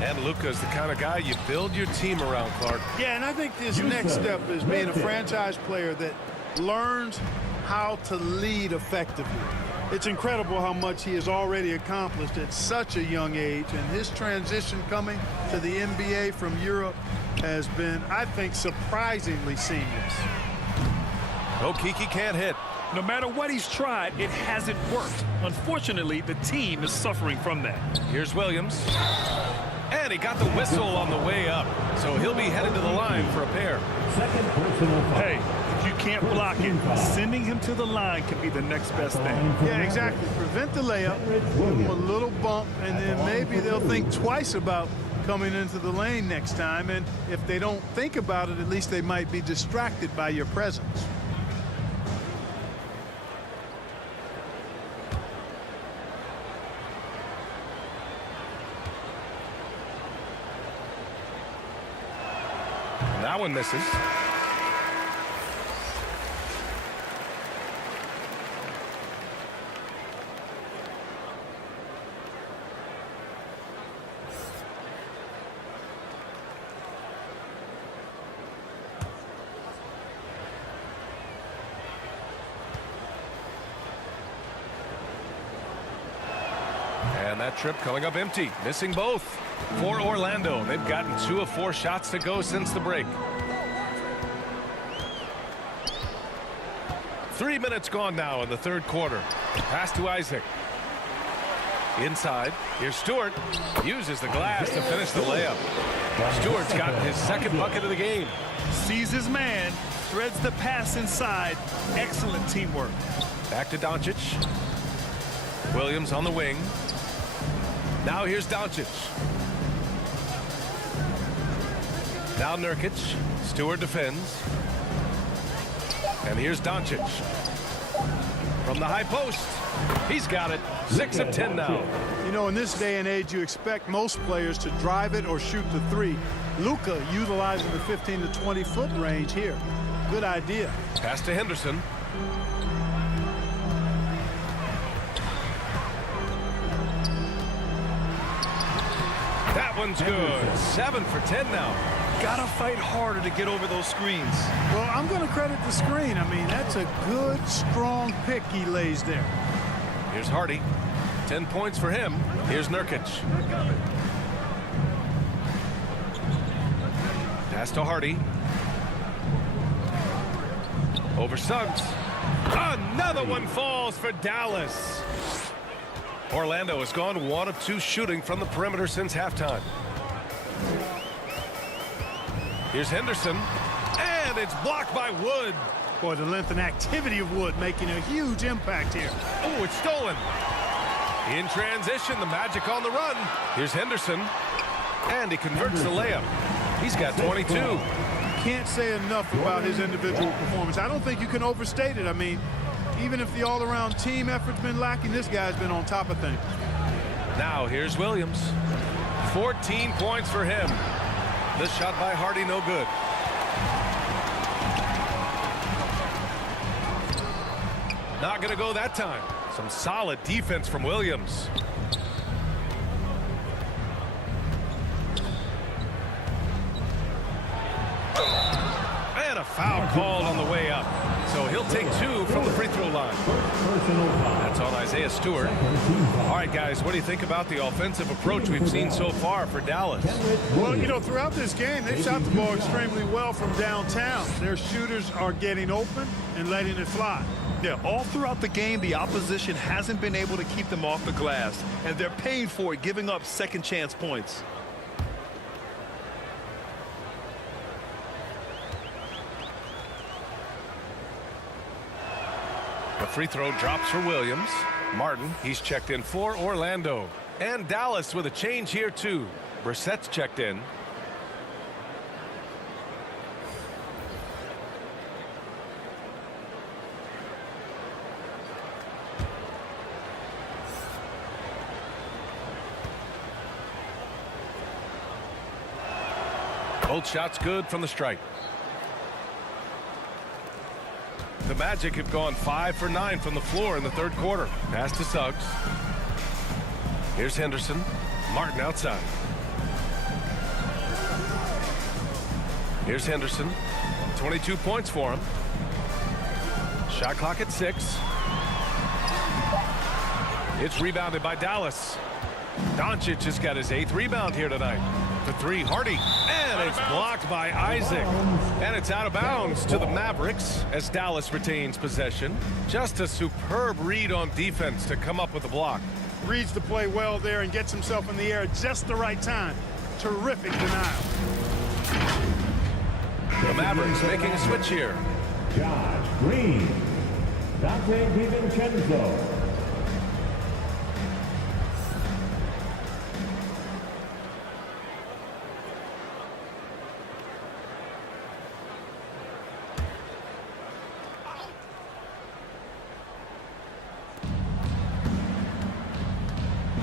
And Luka's the kind of guy you build your team around, Clark. Yeah, and I think this next step is being a franchise player that learns how to lead effectively. It's incredible how much he has already accomplished at such a young age, and his transition coming to the NBA from Europe has been, I think, surprisingly seamless. Okeke can't hit. No matter what he's tried, it hasn't worked. Unfortunately, the team is suffering from that. Here's Williams. And he got the whistle on the way up. So he'll be headed to the line for a pair. Second personal foul. Hey, if you can't block it, sending him to the line can be the next best thing. Yeah, exactly. Prevent the layup, give him a little bump, and then maybe they'll think twice about coming into the lane next time. And if they don't think about it, at least they might be distracted by your presence. That one misses. And that trip coming up empty, missing both. For Orlando, they've gotten 2 of 4 shots to go since the break. 3 minutes gone now in the third quarter. Pass to Isaac. Inside. Here's Stewart. Uses the glass to finish the layup. Stewart's got his 2nd bucket of the game. Sees his man, threads the pass inside. Excellent teamwork. Back to Doncic. Williams on the wing. Now here's Doncic. Now Nurkic. Stewart defends. And here's Doncic. From the high post. He's got it. 6 of 10 now. You know, in this day and age, you expect most players to drive it or shoot the three. Luka utilizing the 15 to 20 foot range here. Good idea. Pass to Henderson. That one's good. 7 for 10 now. Gotta fight harder to get over those screens. Well, I'm going to credit the screen. I mean, that's a good, strong pick he lays there. Here's Hardy. 10 points for him. Here's Nurkic. Pass to Hardy. Over Suggs. Another one falls for Dallas. Orlando has gone 1 of 2 shooting from the perimeter since halftime. Here's Henderson. And it's blocked by Wood. Boy, the length and activity of Wood making a huge impact here. Oh, it's stolen. In transition, the Magic on the run. Here's Henderson. And he converts the layup. He's got 22. Can't say enough about his individual performance. I don't think you can overstate it. I mean, even if the all-around team effort's been lacking, this guy's been on top of things. Now here's Williams. 14 points for him. This shot by Hardy, no good. Not going to go that time. Some solid defense from Williams. And a foul called on the way up. So he'll take 2 from the free throw line. That's on Isaiah Stewart. All right, guys, what do you think about the offensive approach we've seen so far for Dallas? Well, you know, throughout this game, they've shot the ball extremely well from downtown. Their shooters are getting open and letting it fly. Yeah, all throughout the game, the opposition hasn't been able to keep them off the glass, and they're paying for it, giving up second chance points. The free throw drops for Williams. Martin, he's checked in for Orlando. And Dallas with a change here, too. Brissett's checked in. Both shots good from the stripe. The Magic have gone 5 for 9 from the floor in the third quarter. Pass to Suggs. Here's Henderson. Martin outside. Here's Henderson. 22 points for him. Shot clock at 6. It's rebounded by Dallas. Doncic has got his 8th rebound here tonight. The 3, Hardy. And it's blocked by Isaac. And it's out of bounds to the Mavericks as Dallas retains possession. Just a superb read on defense to come up with a block. Reads the play well there and gets himself in the air at just the right time. Terrific denial. The Mavericks making a switch here. Josh Green. Dante DiVincenzo.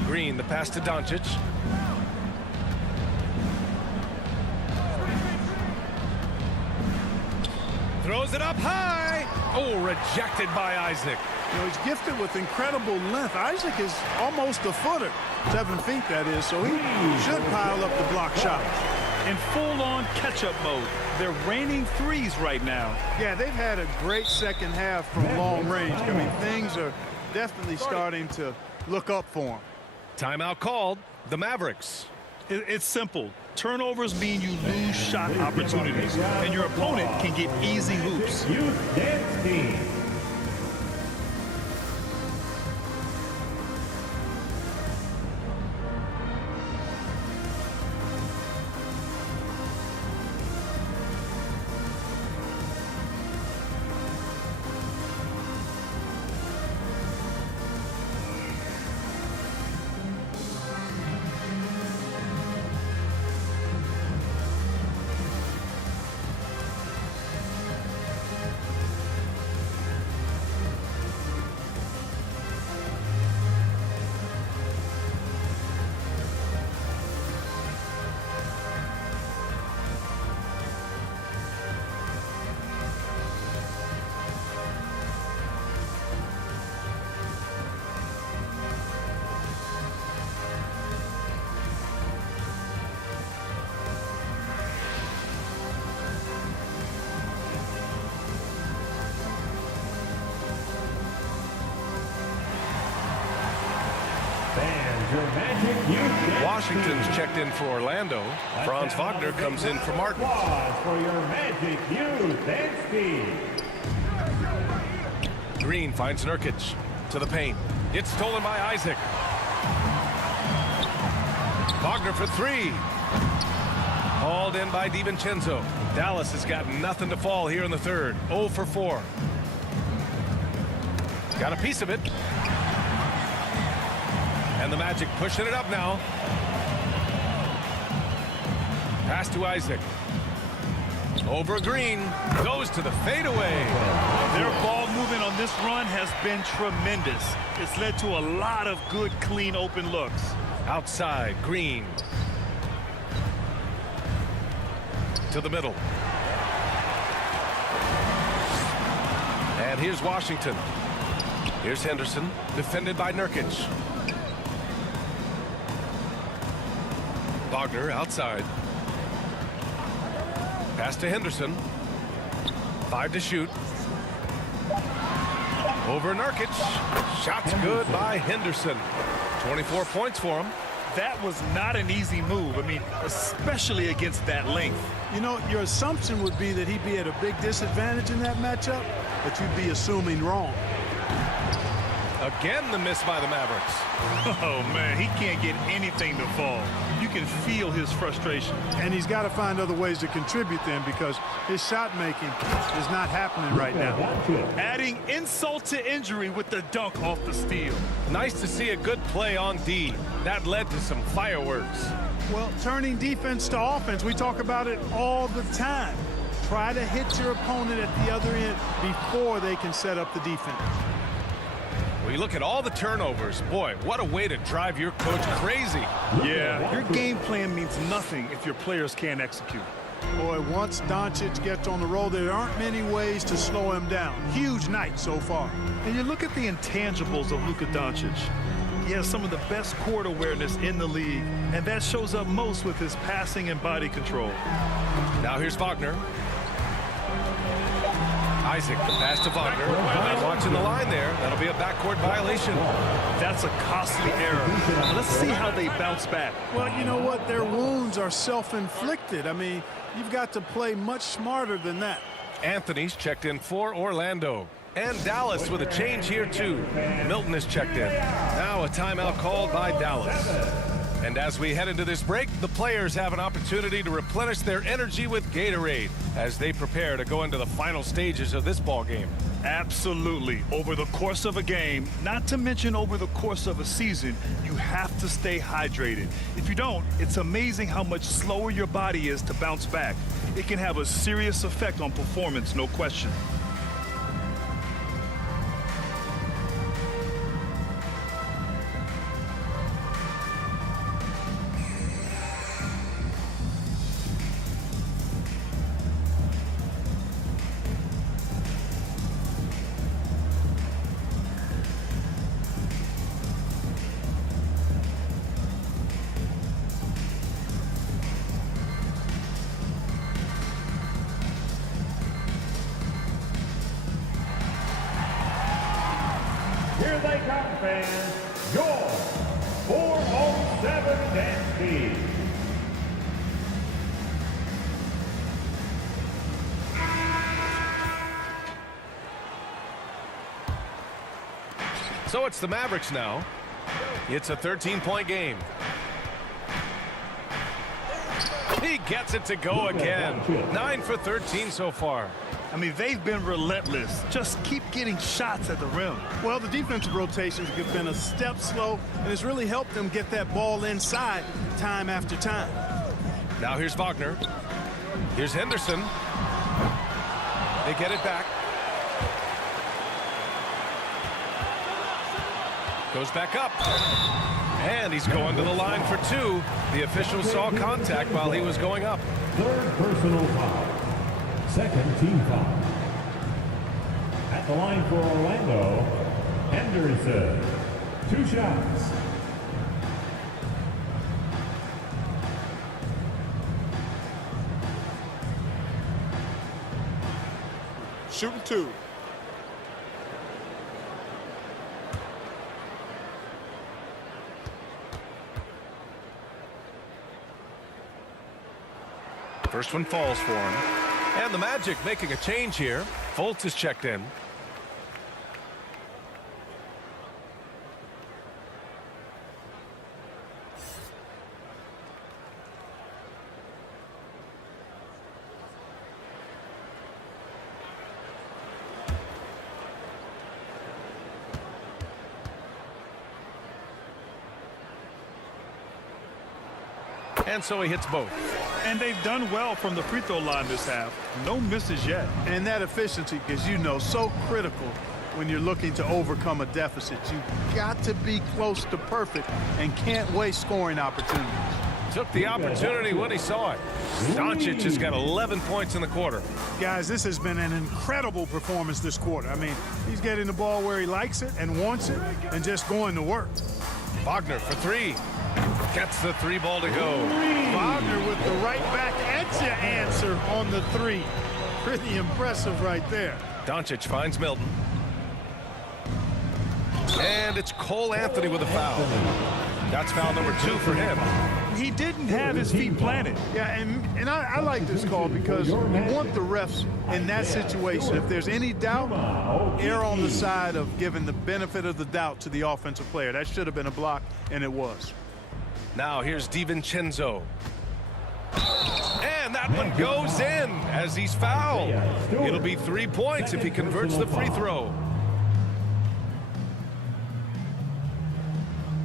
Green, the pass to Doncic. Throws it up high. Oh, rejected by Isaac. You know, he's gifted with incredible length. Isaac is almost a footer. 7 feet, that is, so he should pile up the block shots. In full-on catch-up mode. They're raining threes right now. Yeah, they've had a great second half from long range. I mean, things are definitely starting to look up for them. Timeout called. The Mavericks. It's simple. Turnovers mean you lose shot opportunities, and your opponent can get easy hoops. Youth Dance Team. your Magic Youth Dance Washington's Team. checked in for Orlando. Franz Wagner comes in for Martin. Applause for your Magic Youth Dance Team. Green finds Nurkic to the paint. It's stolen by Isaac. Wagner for three. Hauled in by DiVincenzo. Dallas has got nothing to fall here in the third. 0 for 4. Got a piece of it. And the Magic pushing it up now. Pass to Isaac. Over Green. Goes to the fadeaway. Their ball movement on this run has been tremendous. It's led to a lot of good, clean, open looks. Outside, Green. To the middle. And here's Washington. Here's Henderson, defended by Nurkic. Wagner outside. Pass to Henderson. 5 to shoot. Over Nurkic. Shots good by Henderson. 24 points for him. That was not an easy move. I mean, especially against that length. You know, your assumption would be that he'd be at a big disadvantage in that matchup, but you'd be assuming wrong. Again, the miss by the Mavericks. Oh, man, he can't get anything to fall. You can feel his frustration. And he's got to find other ways to contribute then, because his shot making is not happening right now. Adding insult to injury with the dunk off the steal. Nice to see a good play on D. That led to some fireworks. Well, turning defense to offense, we talk about it all the time. Try to hit your opponent at the other end before they can set up the defense. Well, you look at all the turnovers. Boy, what a way to drive your coach crazy. Yeah, your game plan means nothing if your players can't execute. Boy, once Doncic gets on the roll, there aren't many ways to slow him down. Huge night so far. And you look at the intangibles of Luka Doncic. He has some of the best court awareness in the league, and that shows up most with his passing and body control. Now here's Wagner. Isaac, the pass to Wagner. Not watching the line there. That'll be a backcourt violation. That's a costly error. Let's see how they bounce back. Well, you know what? Their wounds are self-inflicted. I mean, you've got to play much smarter than that. Anthony's checked in for Orlando. And Dallas with a change here, too. Milton is checked in. Now a timeout called by Dallas. And as we head into this break, the players have an opportunity to replenish their energy with Gatorade as they prepare to go into the final stages of this ball game. Absolutely. Over the course of a game, not to mention over the course of a season, you have to stay hydrated. If you don't, it's amazing how much slower your body is to bounce back. It can have a serious effect on performance, no question. Here they come, fans. Your 407 Dance Team. So it's the Mavericks now. It's a 13-point game. He gets it to go again. 9 for 13 so far. I mean, they've been relentless. Just keep getting shots at the rim. Well, the defensive rotations have been a step slow, and it's really helped them get that ball inside time after time. Now here's Wagner. Here's Henderson. They get it back. Goes back up. And he's going to the line for two. The official saw contact while he was going up. Third personal foul. Second team foul. At the line for Orlando, Henderson. 2 shots. Shooting 2. First one falls for him. And the Magic making a change here. Fultz is checked in. And so he hits both. And they've done well from the free throw line this half. No misses yet. And that efficiency, because you know, so critical when you're looking to overcome a deficit. You've got to be close to perfect and can't waste scoring opportunities. Took the opportunity when he saw it. Doncic has got 11 points in the quarter. Guys, this has been an incredible performance this quarter. I mean, he's getting the ball where he likes it and wants it and just going to work. Wagner for three. Gets the three ball to go. Wagner with the right back at your answer on the three. Pretty impressive right there. Doncic finds Milton. And it's Cole Anthony with a foul. That's foul number 2 for him. He didn't have his feet planted. Yeah, and I like this call because you want the refs in that situation. If there's any doubt, err on the side of giving the benefit of the doubt to the offensive player. That should have been a block, and it was. Now here's DiVincenzo. And that one goes in as he's fouled. It'll be 3 points if he converts the free throw.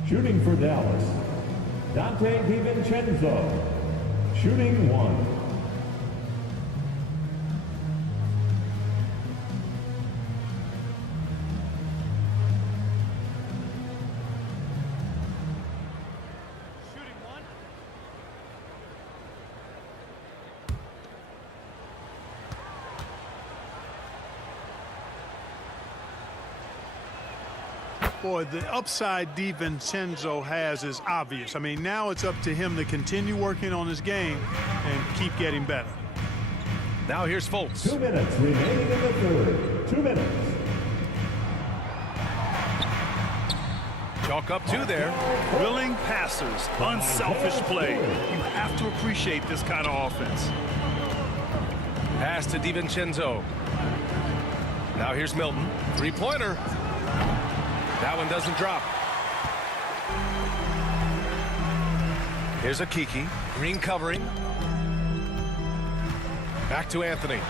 Shooting for Dallas, Dante DiVincenzo. Shooting 1. Boy, the upside DiVincenzo has is obvious. I mean, now it's up to him to continue working on his game and keep getting better. Now here's Fultz. 2 minutes remaining in the third. 2 minutes. Chalk up 2 there. Willing passers, unselfish play. You have to appreciate this kind of offense. Pass to DiVincenzo. Now here's Milton. Three-pointer. That one doesn't drop. Here's a Kiki. Green covering. Back to Anthony.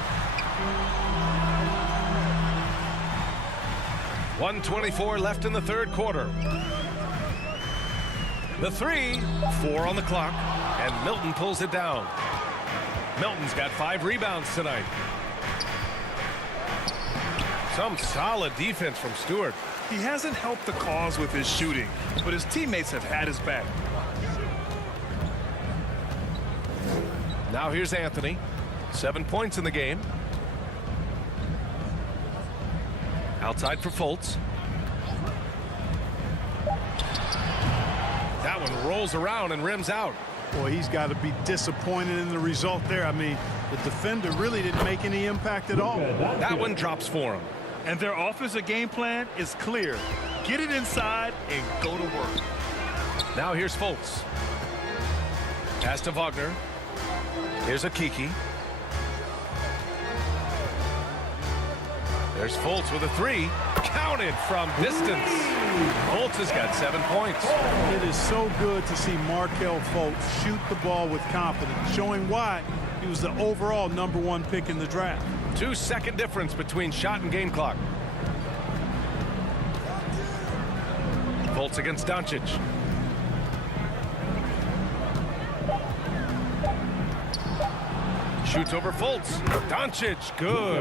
1:24 left in the third quarter. The three, 4 on the clock, and Milton pulls it down. Milton's got 5 rebounds tonight. Some solid defense from Stewart. He hasn't helped the cause with his shooting, but his teammates have had his back. Now here's Anthony. 7 points in the game. Outside for Fultz. That one rolls around and rims out. Boy, he's got to be disappointed in the result there. I mean, the defender really didn't make any impact at all. That one drops for him. And their offensive game plan is clear. Get it inside and go to work. Now here's Fultz. Pass to Wagner. Here's a Kiki. There's Fultz with a 3. Counted from distance. Fultz has got 7 points. It is so good to see Markelle Fultz shoot the ball with confidence, showing why he was the overall #1 pick in the draft. 2-second difference between shot and game clock. Fultz against Doncic. Shoots over Fultz. Doncic, good.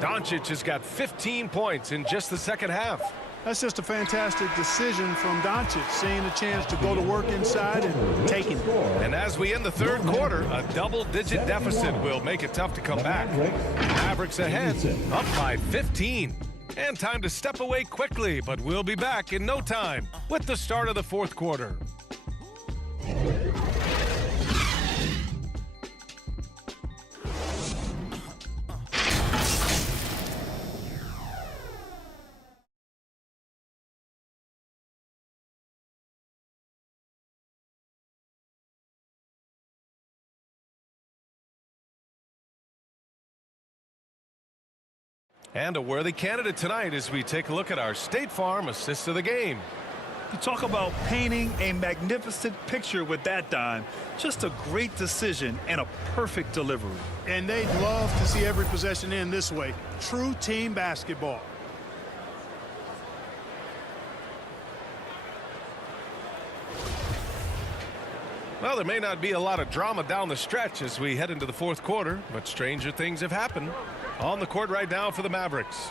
Doncic has got 15 points in just the second half. That's just a fantastic decision from Doncic, seeing a chance to go to work inside and taking it. And as we end the third quarter, a double-digit deficit will make it tough to come back. Mavericks ahead, up by 15. And time to step away quickly, but we'll be back in no time with the start of the fourth quarter. And a worthy candidate tonight as we take a look at our State Farm assist of the game. You talk about painting a magnificent picture with that dime. Just a great decision and a perfect delivery. And they'd love to see every possession end this way. True team basketball. Well, there may not be a lot of drama down the stretch as we head into the fourth quarter, but stranger things have happened. On the court right now for the Mavericks.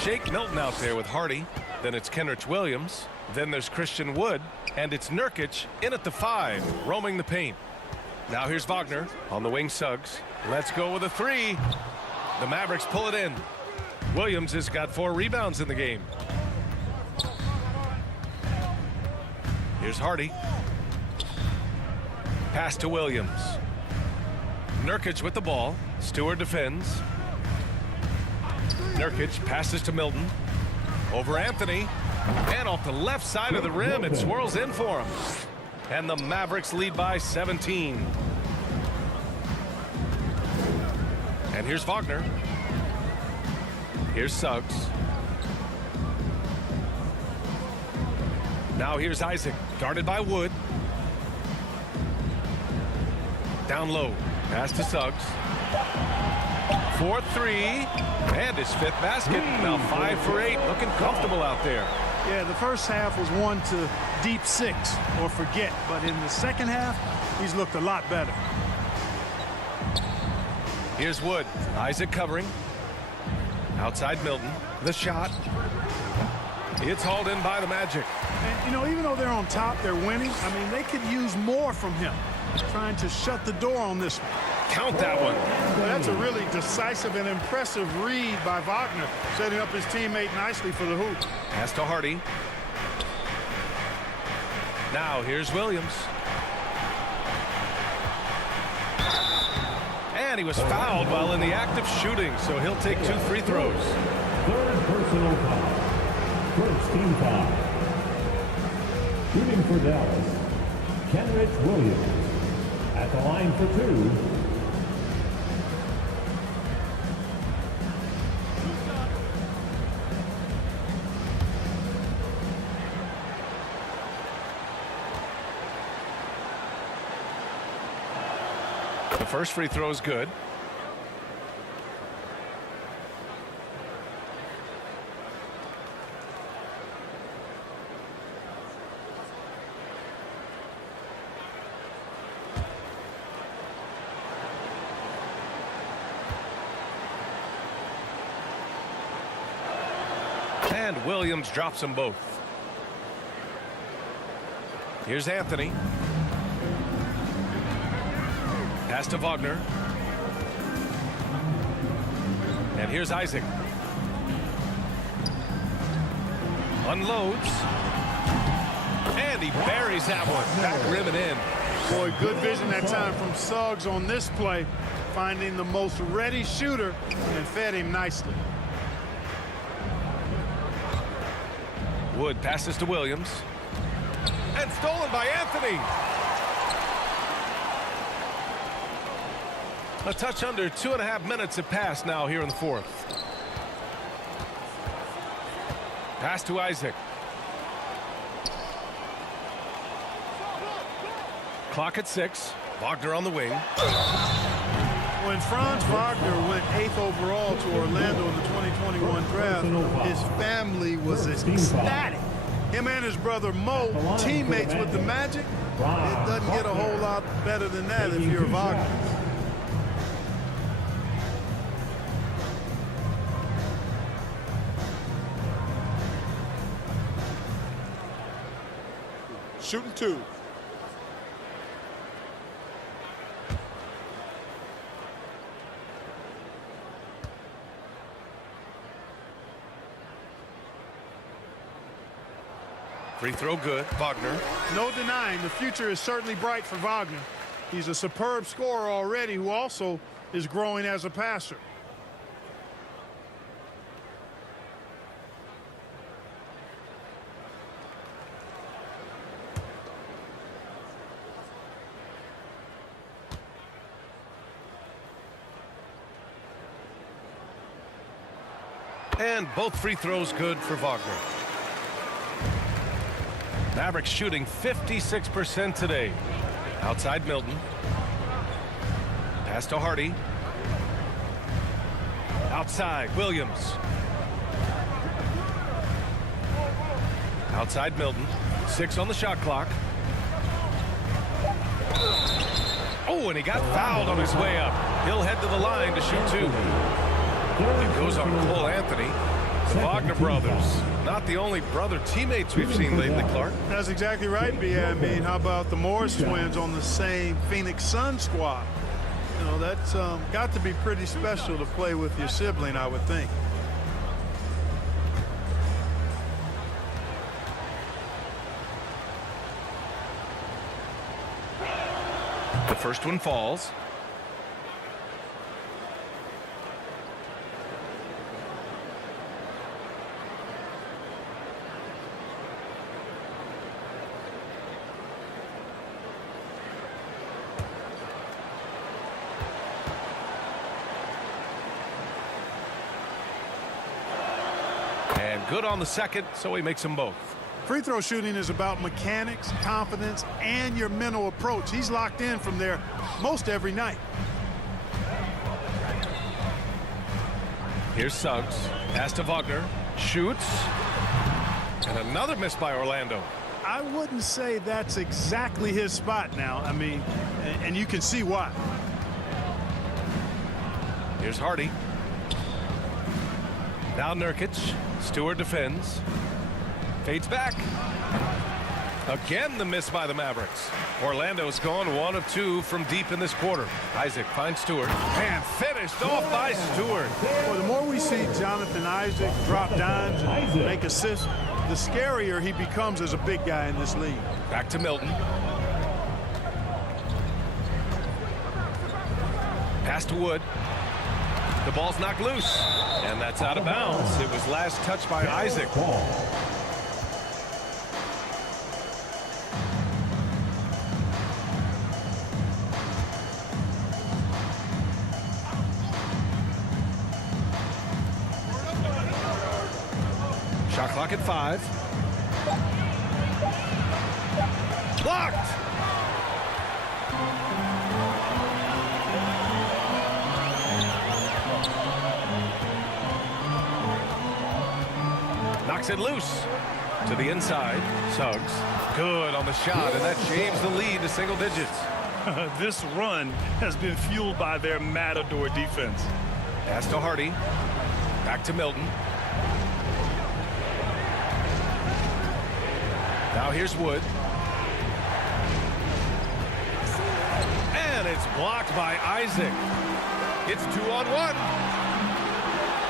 Shake Milton out there with Hardy. Then it's Kenrich Williams. Then there's Christian Wood. And it's Nurkic in at the 5, roaming the paint. Now here's Wagner on the wing. Suggs. Let's go with a 3. The Mavericks pull it in. Williams has got 4 rebounds in the game. Here's Hardy. Pass to Williams. Nurkic with the ball. Stewart defends. Nurkic passes to Milton. Over Anthony. And off the left side of the rim, it swirls in for him. And the Mavericks lead by 17. And here's Wagner. Here's Suggs. Now here's Isaac, guarded by Wood. Down low. Pass to Suggs. 4-3. And his 5th basket. Now 5 for 8. Looking comfortable out there. Yeah, the first half was 1 to deep 6 or forget. But in the second half, he's looked a lot better. Here's Wood. Isaac covering. Outside Milton. The shot. It's hauled in by the Magic. And, you know, even though they're on top, they're winning. I mean, they could use more from him. Trying to shut the door on this one. Count that one. Well, that's a really decisive and impressive read by Wagner, setting up his teammate nicely for the hoop. Pass to Hardy. Now here's Williams. And he was fouled while in the act of shooting, so he'll take 2 free throws. 3rd personal foul. 1st team foul. Shooting for Dallas, Kenrich Williams. At the line for 2. The first free throw is good. And Williams drops them both. Here's Anthony. Pass to Wagner. And here's Isaac. Unloads. And he buries that one. Back rim and in. Boy, good vision that time from Suggs on this play. Finding the most ready shooter and fed him nicely. Wood passes to Williams. And stolen by Anthony. A touch under 2.5 minutes have passed now here in the 4th. Pass to Isaac. Clock at 6. Wagner on the wing. When Franz Wagner went 8th overall to Orlando in the 2021 draft, his family was ecstatic. Him and his brother Mo, teammates with the Magic. It doesn't get a whole lot better than that if you're Wagner. Shooting 2. Free throw good. Wagner. No denying the future is certainly bright for Wagner. He's a superb scorer already who also is growing as a passer. And both free throws good for Wagner. Mavericks shooting 56% today. Outside Milton. Pass to Hardy. Outside Williams. Outside Milton. 6 on the shot clock. Oh, and he got fouled on his way up. He'll head to the line to shoot 2. It goes on Cole Anthony. The Wagner brothers, not the only brother teammates we've seen lately, Clark. That's exactly right, B.A. I mean, how about the Morris twins on the same Phoenix Sun squad? You know, that's got to be pretty special to play with your sibling, I would think. The first one falls. And good on the second, so he makes them both. Free throw shooting is about mechanics, confidence, and your mental approach. He's locked in from there most every night. Here's Suggs. Pass to Wagner. Shoots. And another miss by Orlando. I wouldn't say that's exactly his spot now. I mean, and you can see why. Here's Hardy. Now Nurkic. Stewart defends. Fades back. Again, the miss by the Mavericks. Orlando's gone 1 of 2 from deep in this quarter. Isaac finds Stewart. And finished off by Stewart. Well, the more we see Jonathan Isaac drop dimes and make assists, the scarier he becomes as a big guy in this league. Back to Milton. Pass to Wood. The ball's knocked loose. And that's out of bounds. It was last touched by Isaac. Shot clock at 5. Blocked. Knocks it loose to the inside. Suggs. Good on the shot, and that shaves the lead to single digits. This run has been fueled by their Matador defense. Pass to Hardy. Back to Milton. Now here's Wood. And it's blocked by Isaac. It's 2-on-1.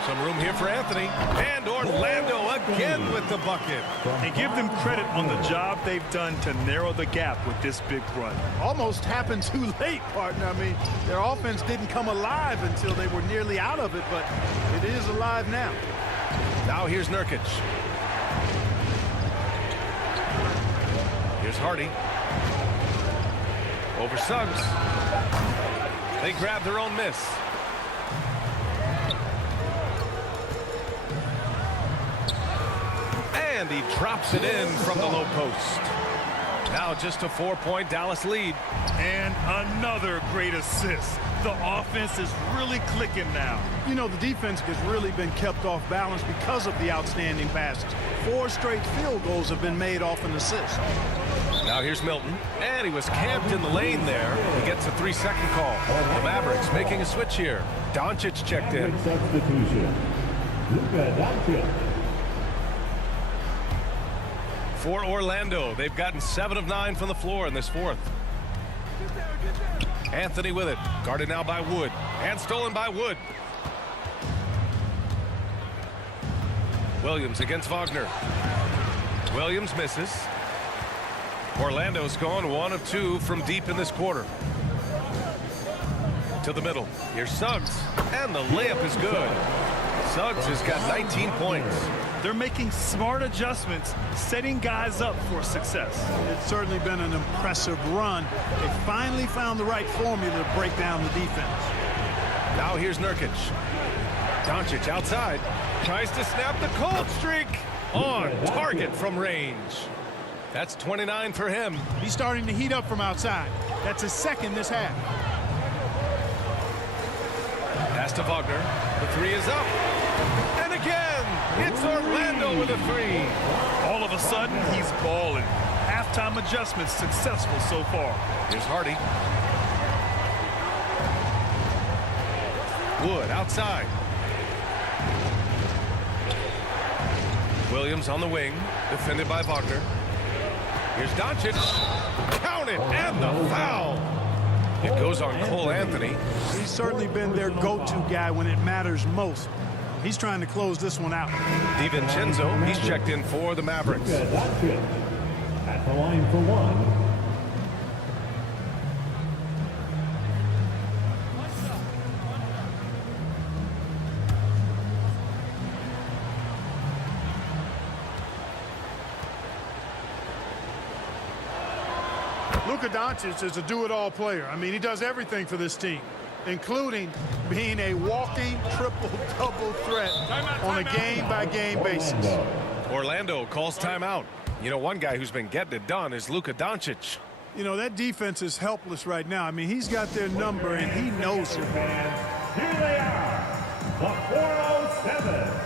Some room here for Anthony. And Orlando again with the bucket. And give them credit on the job they've done to narrow the gap with this big run. Almost happened too late, partner. I mean, their offense didn't come alive until they were nearly out of it, but it is alive now. Now here's Nurkic. Here's Hardy. Over Suggs. They grab their own miss. And he drops it in from the low post. Now just a 4-point Dallas lead. And another great assist. The offense is really clicking now. You know, the defense has really been kept off balance because of the outstanding passes. 4 straight field goals have been made off an assist. Now here's Milton. And he was camped in the lane there. He gets a 3-second call. The Mavericks making a switch here. Doncic checked in. Substitution. Luka Doncic. For Orlando, they've gotten 7 of 9 from the floor in this fourth. Anthony with it. Guarded now by Wood. And stolen by Wood. Williams against Wagner. Williams misses. Orlando's gone 1 of 2 from deep in this quarter. To the middle. Here's Suggs. And the layup is good. Suggs has got 19 points. They're making smart adjustments, setting guys up for success. It's certainly been an impressive run. They finally found the right formula to break down the defense. Now here's Nurkic. Doncic outside. Tries to snap the cold streak. On target from range. That's 29 for him. He's starting to heat up from outside. That's his second this half. Pass to Wagner. The three is up. And again, it's Orlando with a three. All of a sudden, he's balling. Halftime adjustment successful so far. Here's Hardy. Wood outside. Williams on the wing, defended by Wagner. Here's Doncic. Count it, and the foul. It goes on Cole Anthony. He's certainly been their go-to guy when it matters most. He's trying to close this one out. DiVincenzo, he's checked in for the Mavericks. Doncic at the line for one. Luka Doncic is a do-it-all player. I mean, he does everything for this team, including being a walking triple-double threat on a game-by-game basis. Orlando calls timeout. You know, one guy who's been getting it done is Luka Doncic. You know, that defense is helpless right now. I mean, he's got their number, and he knows it. Here they are, the 407.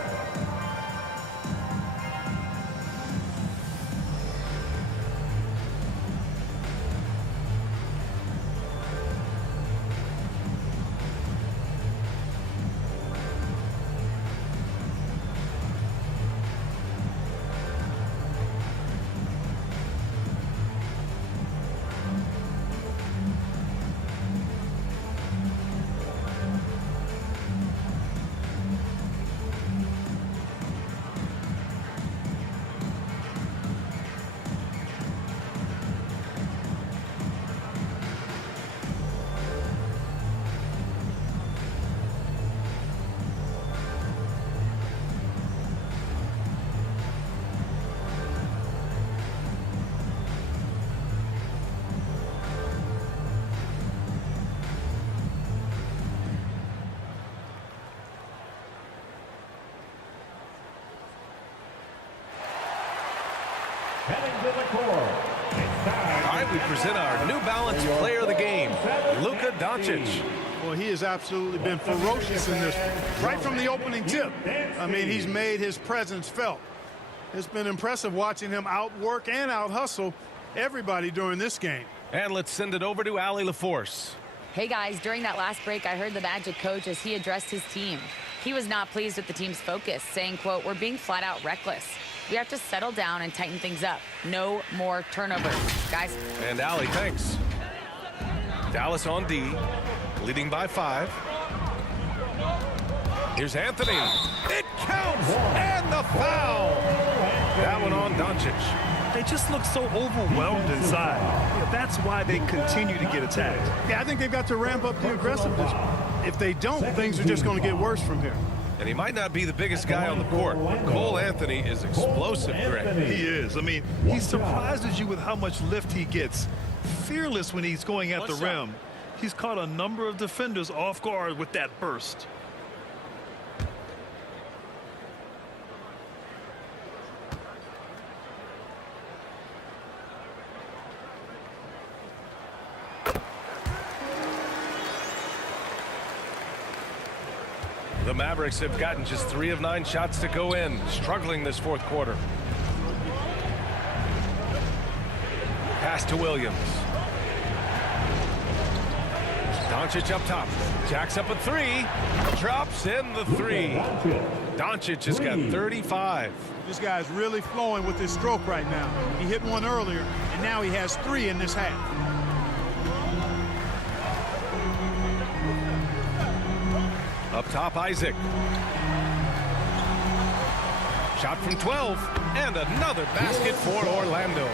All right, we present our New Balance player of the game, Luka Doncic. Well, he has absolutely been ferocious in this, right from the opening tip. I mean, he's made his presence felt. It's been impressive watching him outwork and out-hustle everybody during this game. And let's send it over to Allie LaForce. Hey guys, during that last break, I heard the Magic coach as he addressed his team. He was not pleased with the team's focus, saying, quote, "We're being flat out reckless. We have to settle down and tighten things up. No more turnovers, guys." And Allie, thanks. Dallas on D, leading by 5. Here's Anthony. It counts, and the foul. That one on Doncic. They just look so overwhelmed inside. Yeah, that's why they continue to get attacked. Yeah, I think they've got to ramp up the aggressiveness. If they don't, things are just going to get worse from here. And he might not be the biggest guy on the court, but Cole Anthony is explosive, Greg. He is. I mean, he surprises you with how much lift he gets. Fearless when he's going at the rim. He's caught a number of defenders off guard with that burst. The Mavericks have gotten just 3 of 9 shots to go in, struggling this fourth quarter. Pass to Williams. Doncic up top. Jacks up a 3. Drops in the 3. Doncic has got 35. This guy's really flowing with his stroke right now. He hit one earlier, and now he has 3 in this half. Up top, Isaac. Shot from 12, and another basket for Orlando.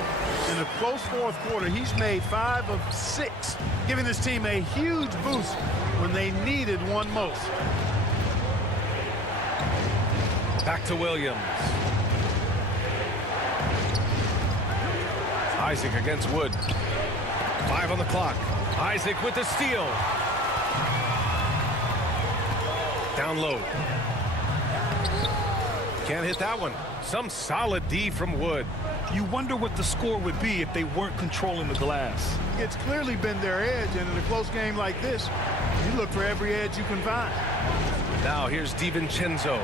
In a close fourth quarter, he's made 5 of 6, giving his team a huge boost when they needed one most. Back to Williams. Isaac against Wood. 5 on the clock. Isaac with the steal. Down low. Can't hit that one. Some solid D from Wood. You wonder what the score would be if they weren't controlling the glass. It's clearly been their edge, and in a close game like this, you look for every edge you can find. Now here's DiVincenzo.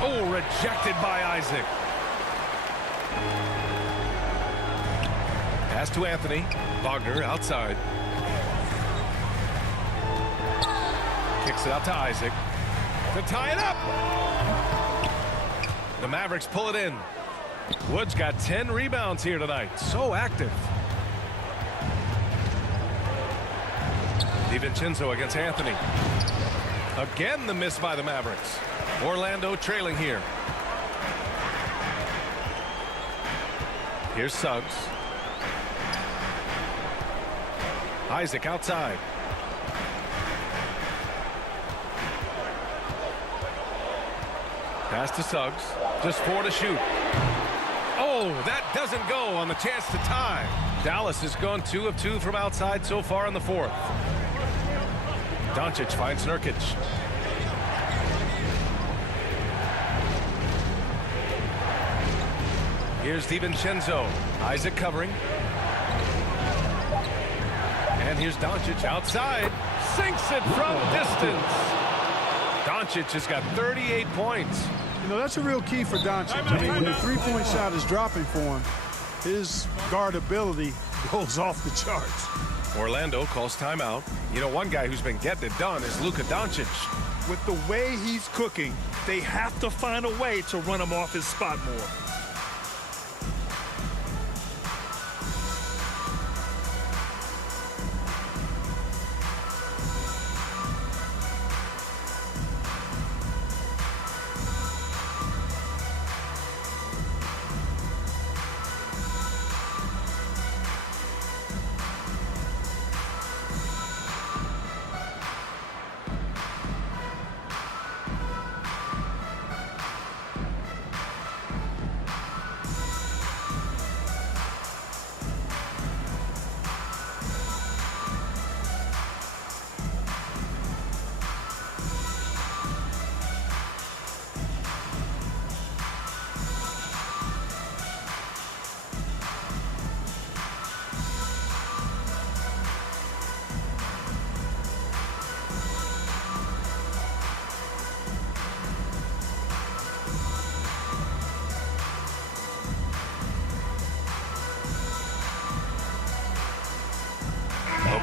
Oh, rejected by Isaac. Pass to Anthony. Wagner outside. Kicks it out to Isaac to tie it up. The Mavericks pull it in. Wood's got 10 rebounds here tonight. So active. DiVincenzo against Anthony. Again, the miss by the Mavericks. Orlando trailing here. Here's Suggs. Isaac outside. Pass to Suggs. Just 4 to shoot. Oh, that doesn't go on the chance to tie. Dallas has gone 2 of 2 from outside so far in the fourth. Doncic finds Nurkic. Here's DiVincenzo. Isaac covering. And here's Doncic outside. Sinks it from distance. Doncic has got 38 points. You know, that's a real key for Doncic. I mean, when the three-point shot is dropping for him, his guardability goes off the charts. Orlando calls timeout. You know, one guy who's been getting it done is Luka Doncic. With the way he's cooking, they have to find a way to run him off his spot more.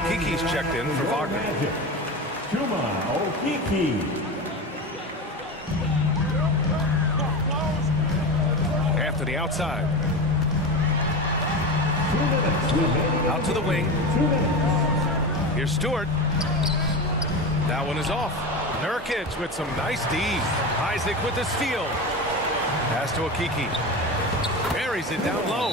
Okiki's checked in for Wagner. Okiki. Anthony outside. Out to the wing. Here's Stewart. That one is off. Nurkic with some nice D. Isaac with the steal. Pass to Okiki. Buries it down low.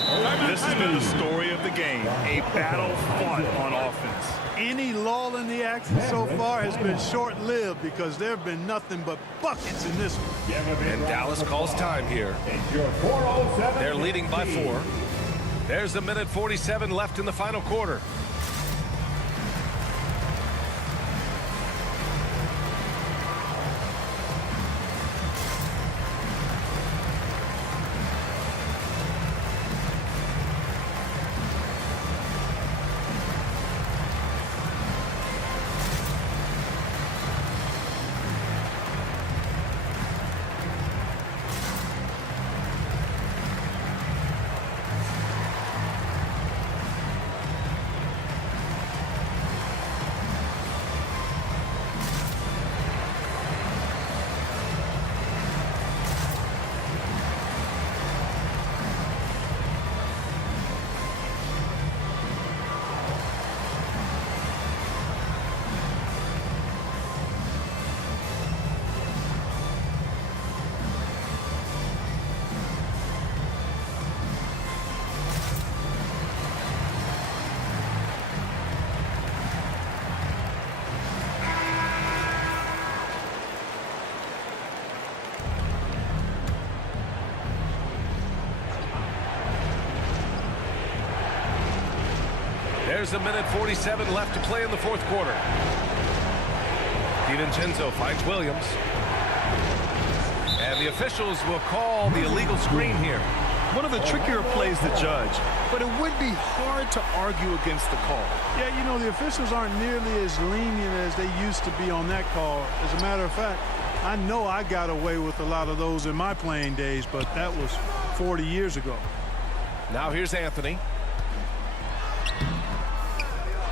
This has been the story of the game. A battle fought on offense. Any lull in the action so far has been short-lived because there have been nothing but buckets in this one. And Dallas calls time here. They're leading by 4. There's 1:47 left in the final quarter. There's 1:47 left to play in the fourth quarter. DiVincenzo finds Williams. officials will call the illegal screen here. One of the trickier plays to judge, but it would be hard to argue against the call. Yeah, you know, the officials aren't nearly as lenient as they used to be on that call. As a matter of fact, I know I got away with a lot of those in my playing days, but that was 40 years ago. Now here's Anthony.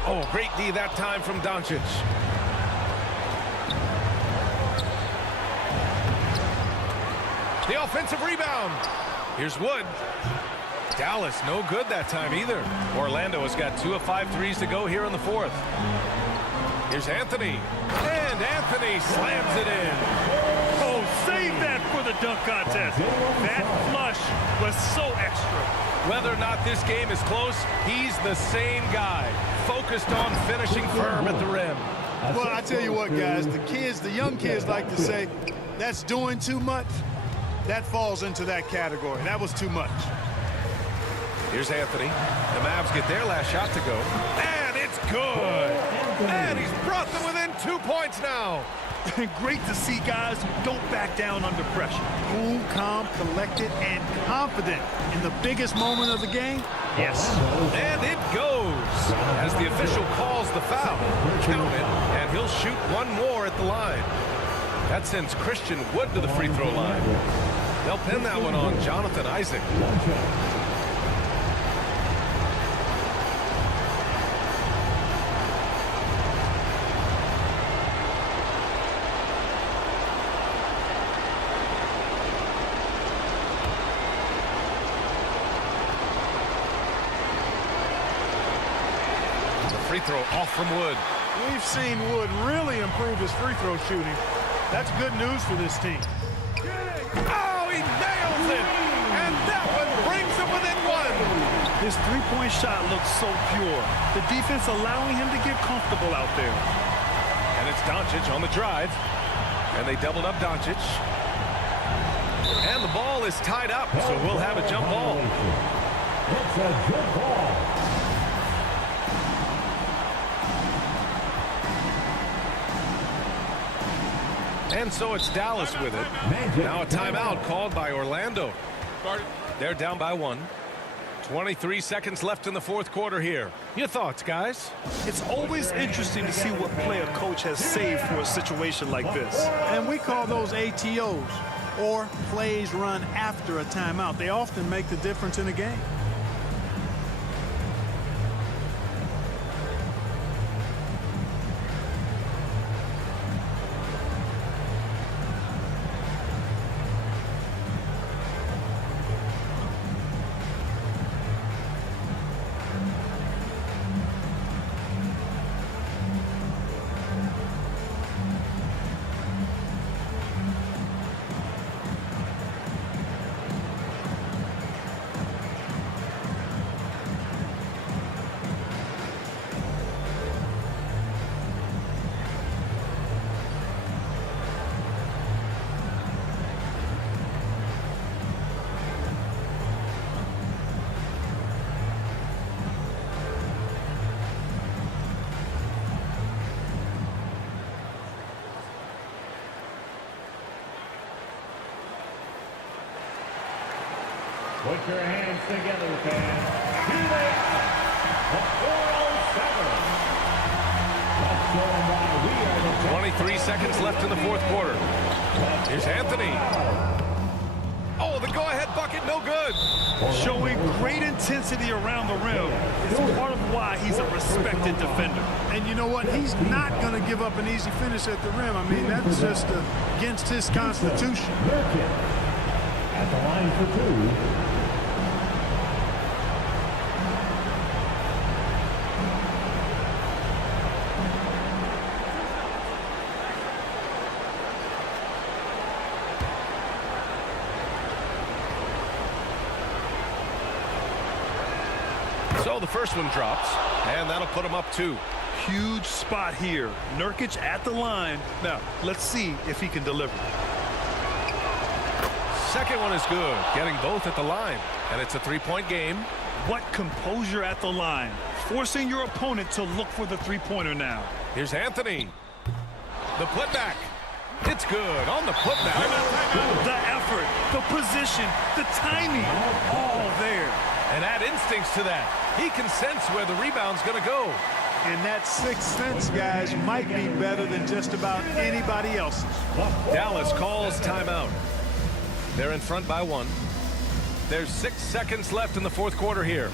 Oh, great D that time from Doncic. The offensive rebound. Here's Wood. Dallas, no good that time either. Orlando has got 2 of 5 threes to go here in the fourth. Here's Anthony. And Anthony slams it in. Oh, save that for the dunk contest. That flush was so extra. Whether or not this game is close, he's the same guy, focused on finishing firm at the rim. Well, I tell you what, guys, the young kids like to say, that's doing too much. That falls into that category. That was too much. Here's Anthony. The Mavs get their last shot to go. And it's good. And he's brought them within 2 points now. Great to see guys who don't back down under pressure. Cool, calm, collected, and confident in the biggest moment of the game. Yes. And it goes as the official calls the foul. Count it, and he'll shoot one more at the line. That sends Christian Wood to the free throw line. They'll pin that one on Jonathan Isaac. The free throw off from Wood. We've seen Wood really improve his free throw shooting. That's good news for this team. Oh, he nails it! And that one brings him within 1. His three-point shot looks so pure. The defense allowing him to get comfortable out there. And it's Doncic on the drive. And they doubled up Doncic. And the ball is tied up, so we'll have a jump ball. It's a jump ball. And so it's Dallas with it. Now a timeout called by Orlando. They're down by 1. 23 seconds left in the fourth quarter here. Your thoughts, guys? It's always interesting to see what play a coach has saved for a situation like this. And we call those ATOs, or plays run after a timeout. They often make the difference in a game. Put your hands together, fans. Here they are, the 407. 23 seconds left in the fourth quarter. Here's Anthony. Oh, the go-ahead bucket, no good. Showing great intensity around the rim is part of why he's a respected defender. And you know what? He's not going to give up an easy finish at the rim. I mean, that's just against his constitution. At the line for 2. So the first one drops, and that'll put him up 2. Huge spot here. Nurkic at the line. Now, let's see if he can deliver. Second one is good, getting both at the line. And it's a 3-point game. What composure at the line. Forcing your opponent to look for the three-pointer now. Here's Anthony. The putback. It's good on the putback. The effort effort, the position, the timing, all there. And add instincts to that. He can sense where the rebound's going to go. And that sixth sense, guys, might be better than just about anybody else's. Dallas calls timeout. They're in front by 1. There's 6 seconds left in the fourth quarter here.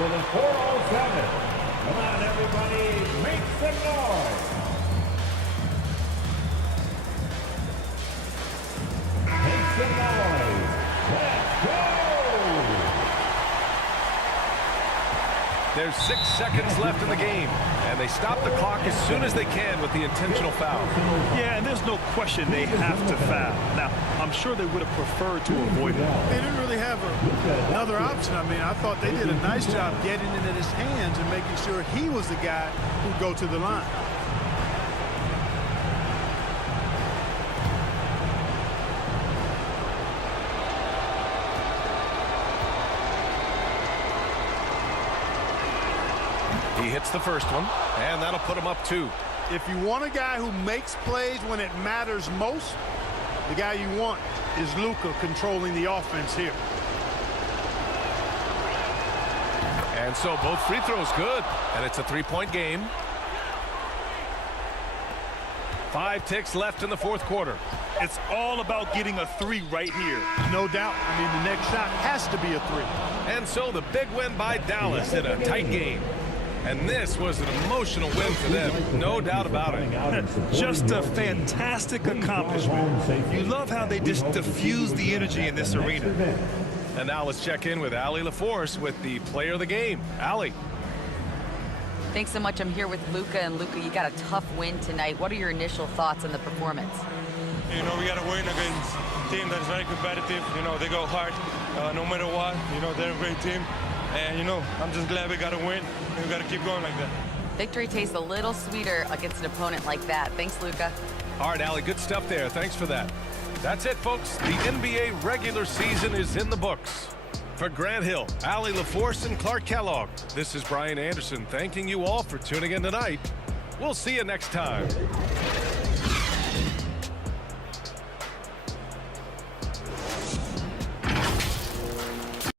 For the 407. Come on, everybody, make some noise. Make some noise. Let's go! There's 6 seconds left in the game, and they stop the clock as soon as they can with the intentional foul. Yeah, and there's no question they have to foul. Now, I'm sure they would have preferred to avoid it. They didn't really have another option. I mean, I thought they did a nice job getting it in his hands and making sure he was the guy who'd go to the line. He hits the first one, and that'll put him up 2. If you want a guy who makes plays when it matters most, the guy you want is Luka controlling the offense here. And so both free throws good, and it's a 3-point game. 5 ticks left in the fourth quarter. It's all about getting a 3 right here. No doubt. I mean, the next shot has to be a 3. And so the big win by Dallas in a tight game. And this was an emotional win for them, no doubt about it. Just a fantastic accomplishment. You love how they just diffuse the energy in this arena. And now let's check in with Allie LaForce with the player of the game. Allie. Thanks so much. I'm here with Luka. And Luka, you got a tough win tonight. What are your initial thoughts on the performance? You know, we got to win against a team that's very competitive. You know, they go hard no matter what. You know, they're a great team. And, you know, I'm just glad we got to win. And we got to keep going like that. Victory tastes a little sweeter against an opponent like that. Thanks, Luka. All right, Allie, good stuff there. Thanks for that. That's it, folks. The NBA regular season is in the books. For Grant Hill, Allie LaForce, and Clark Kellogg, this is Brian Anderson thanking you all for tuning in tonight. We'll see you next time.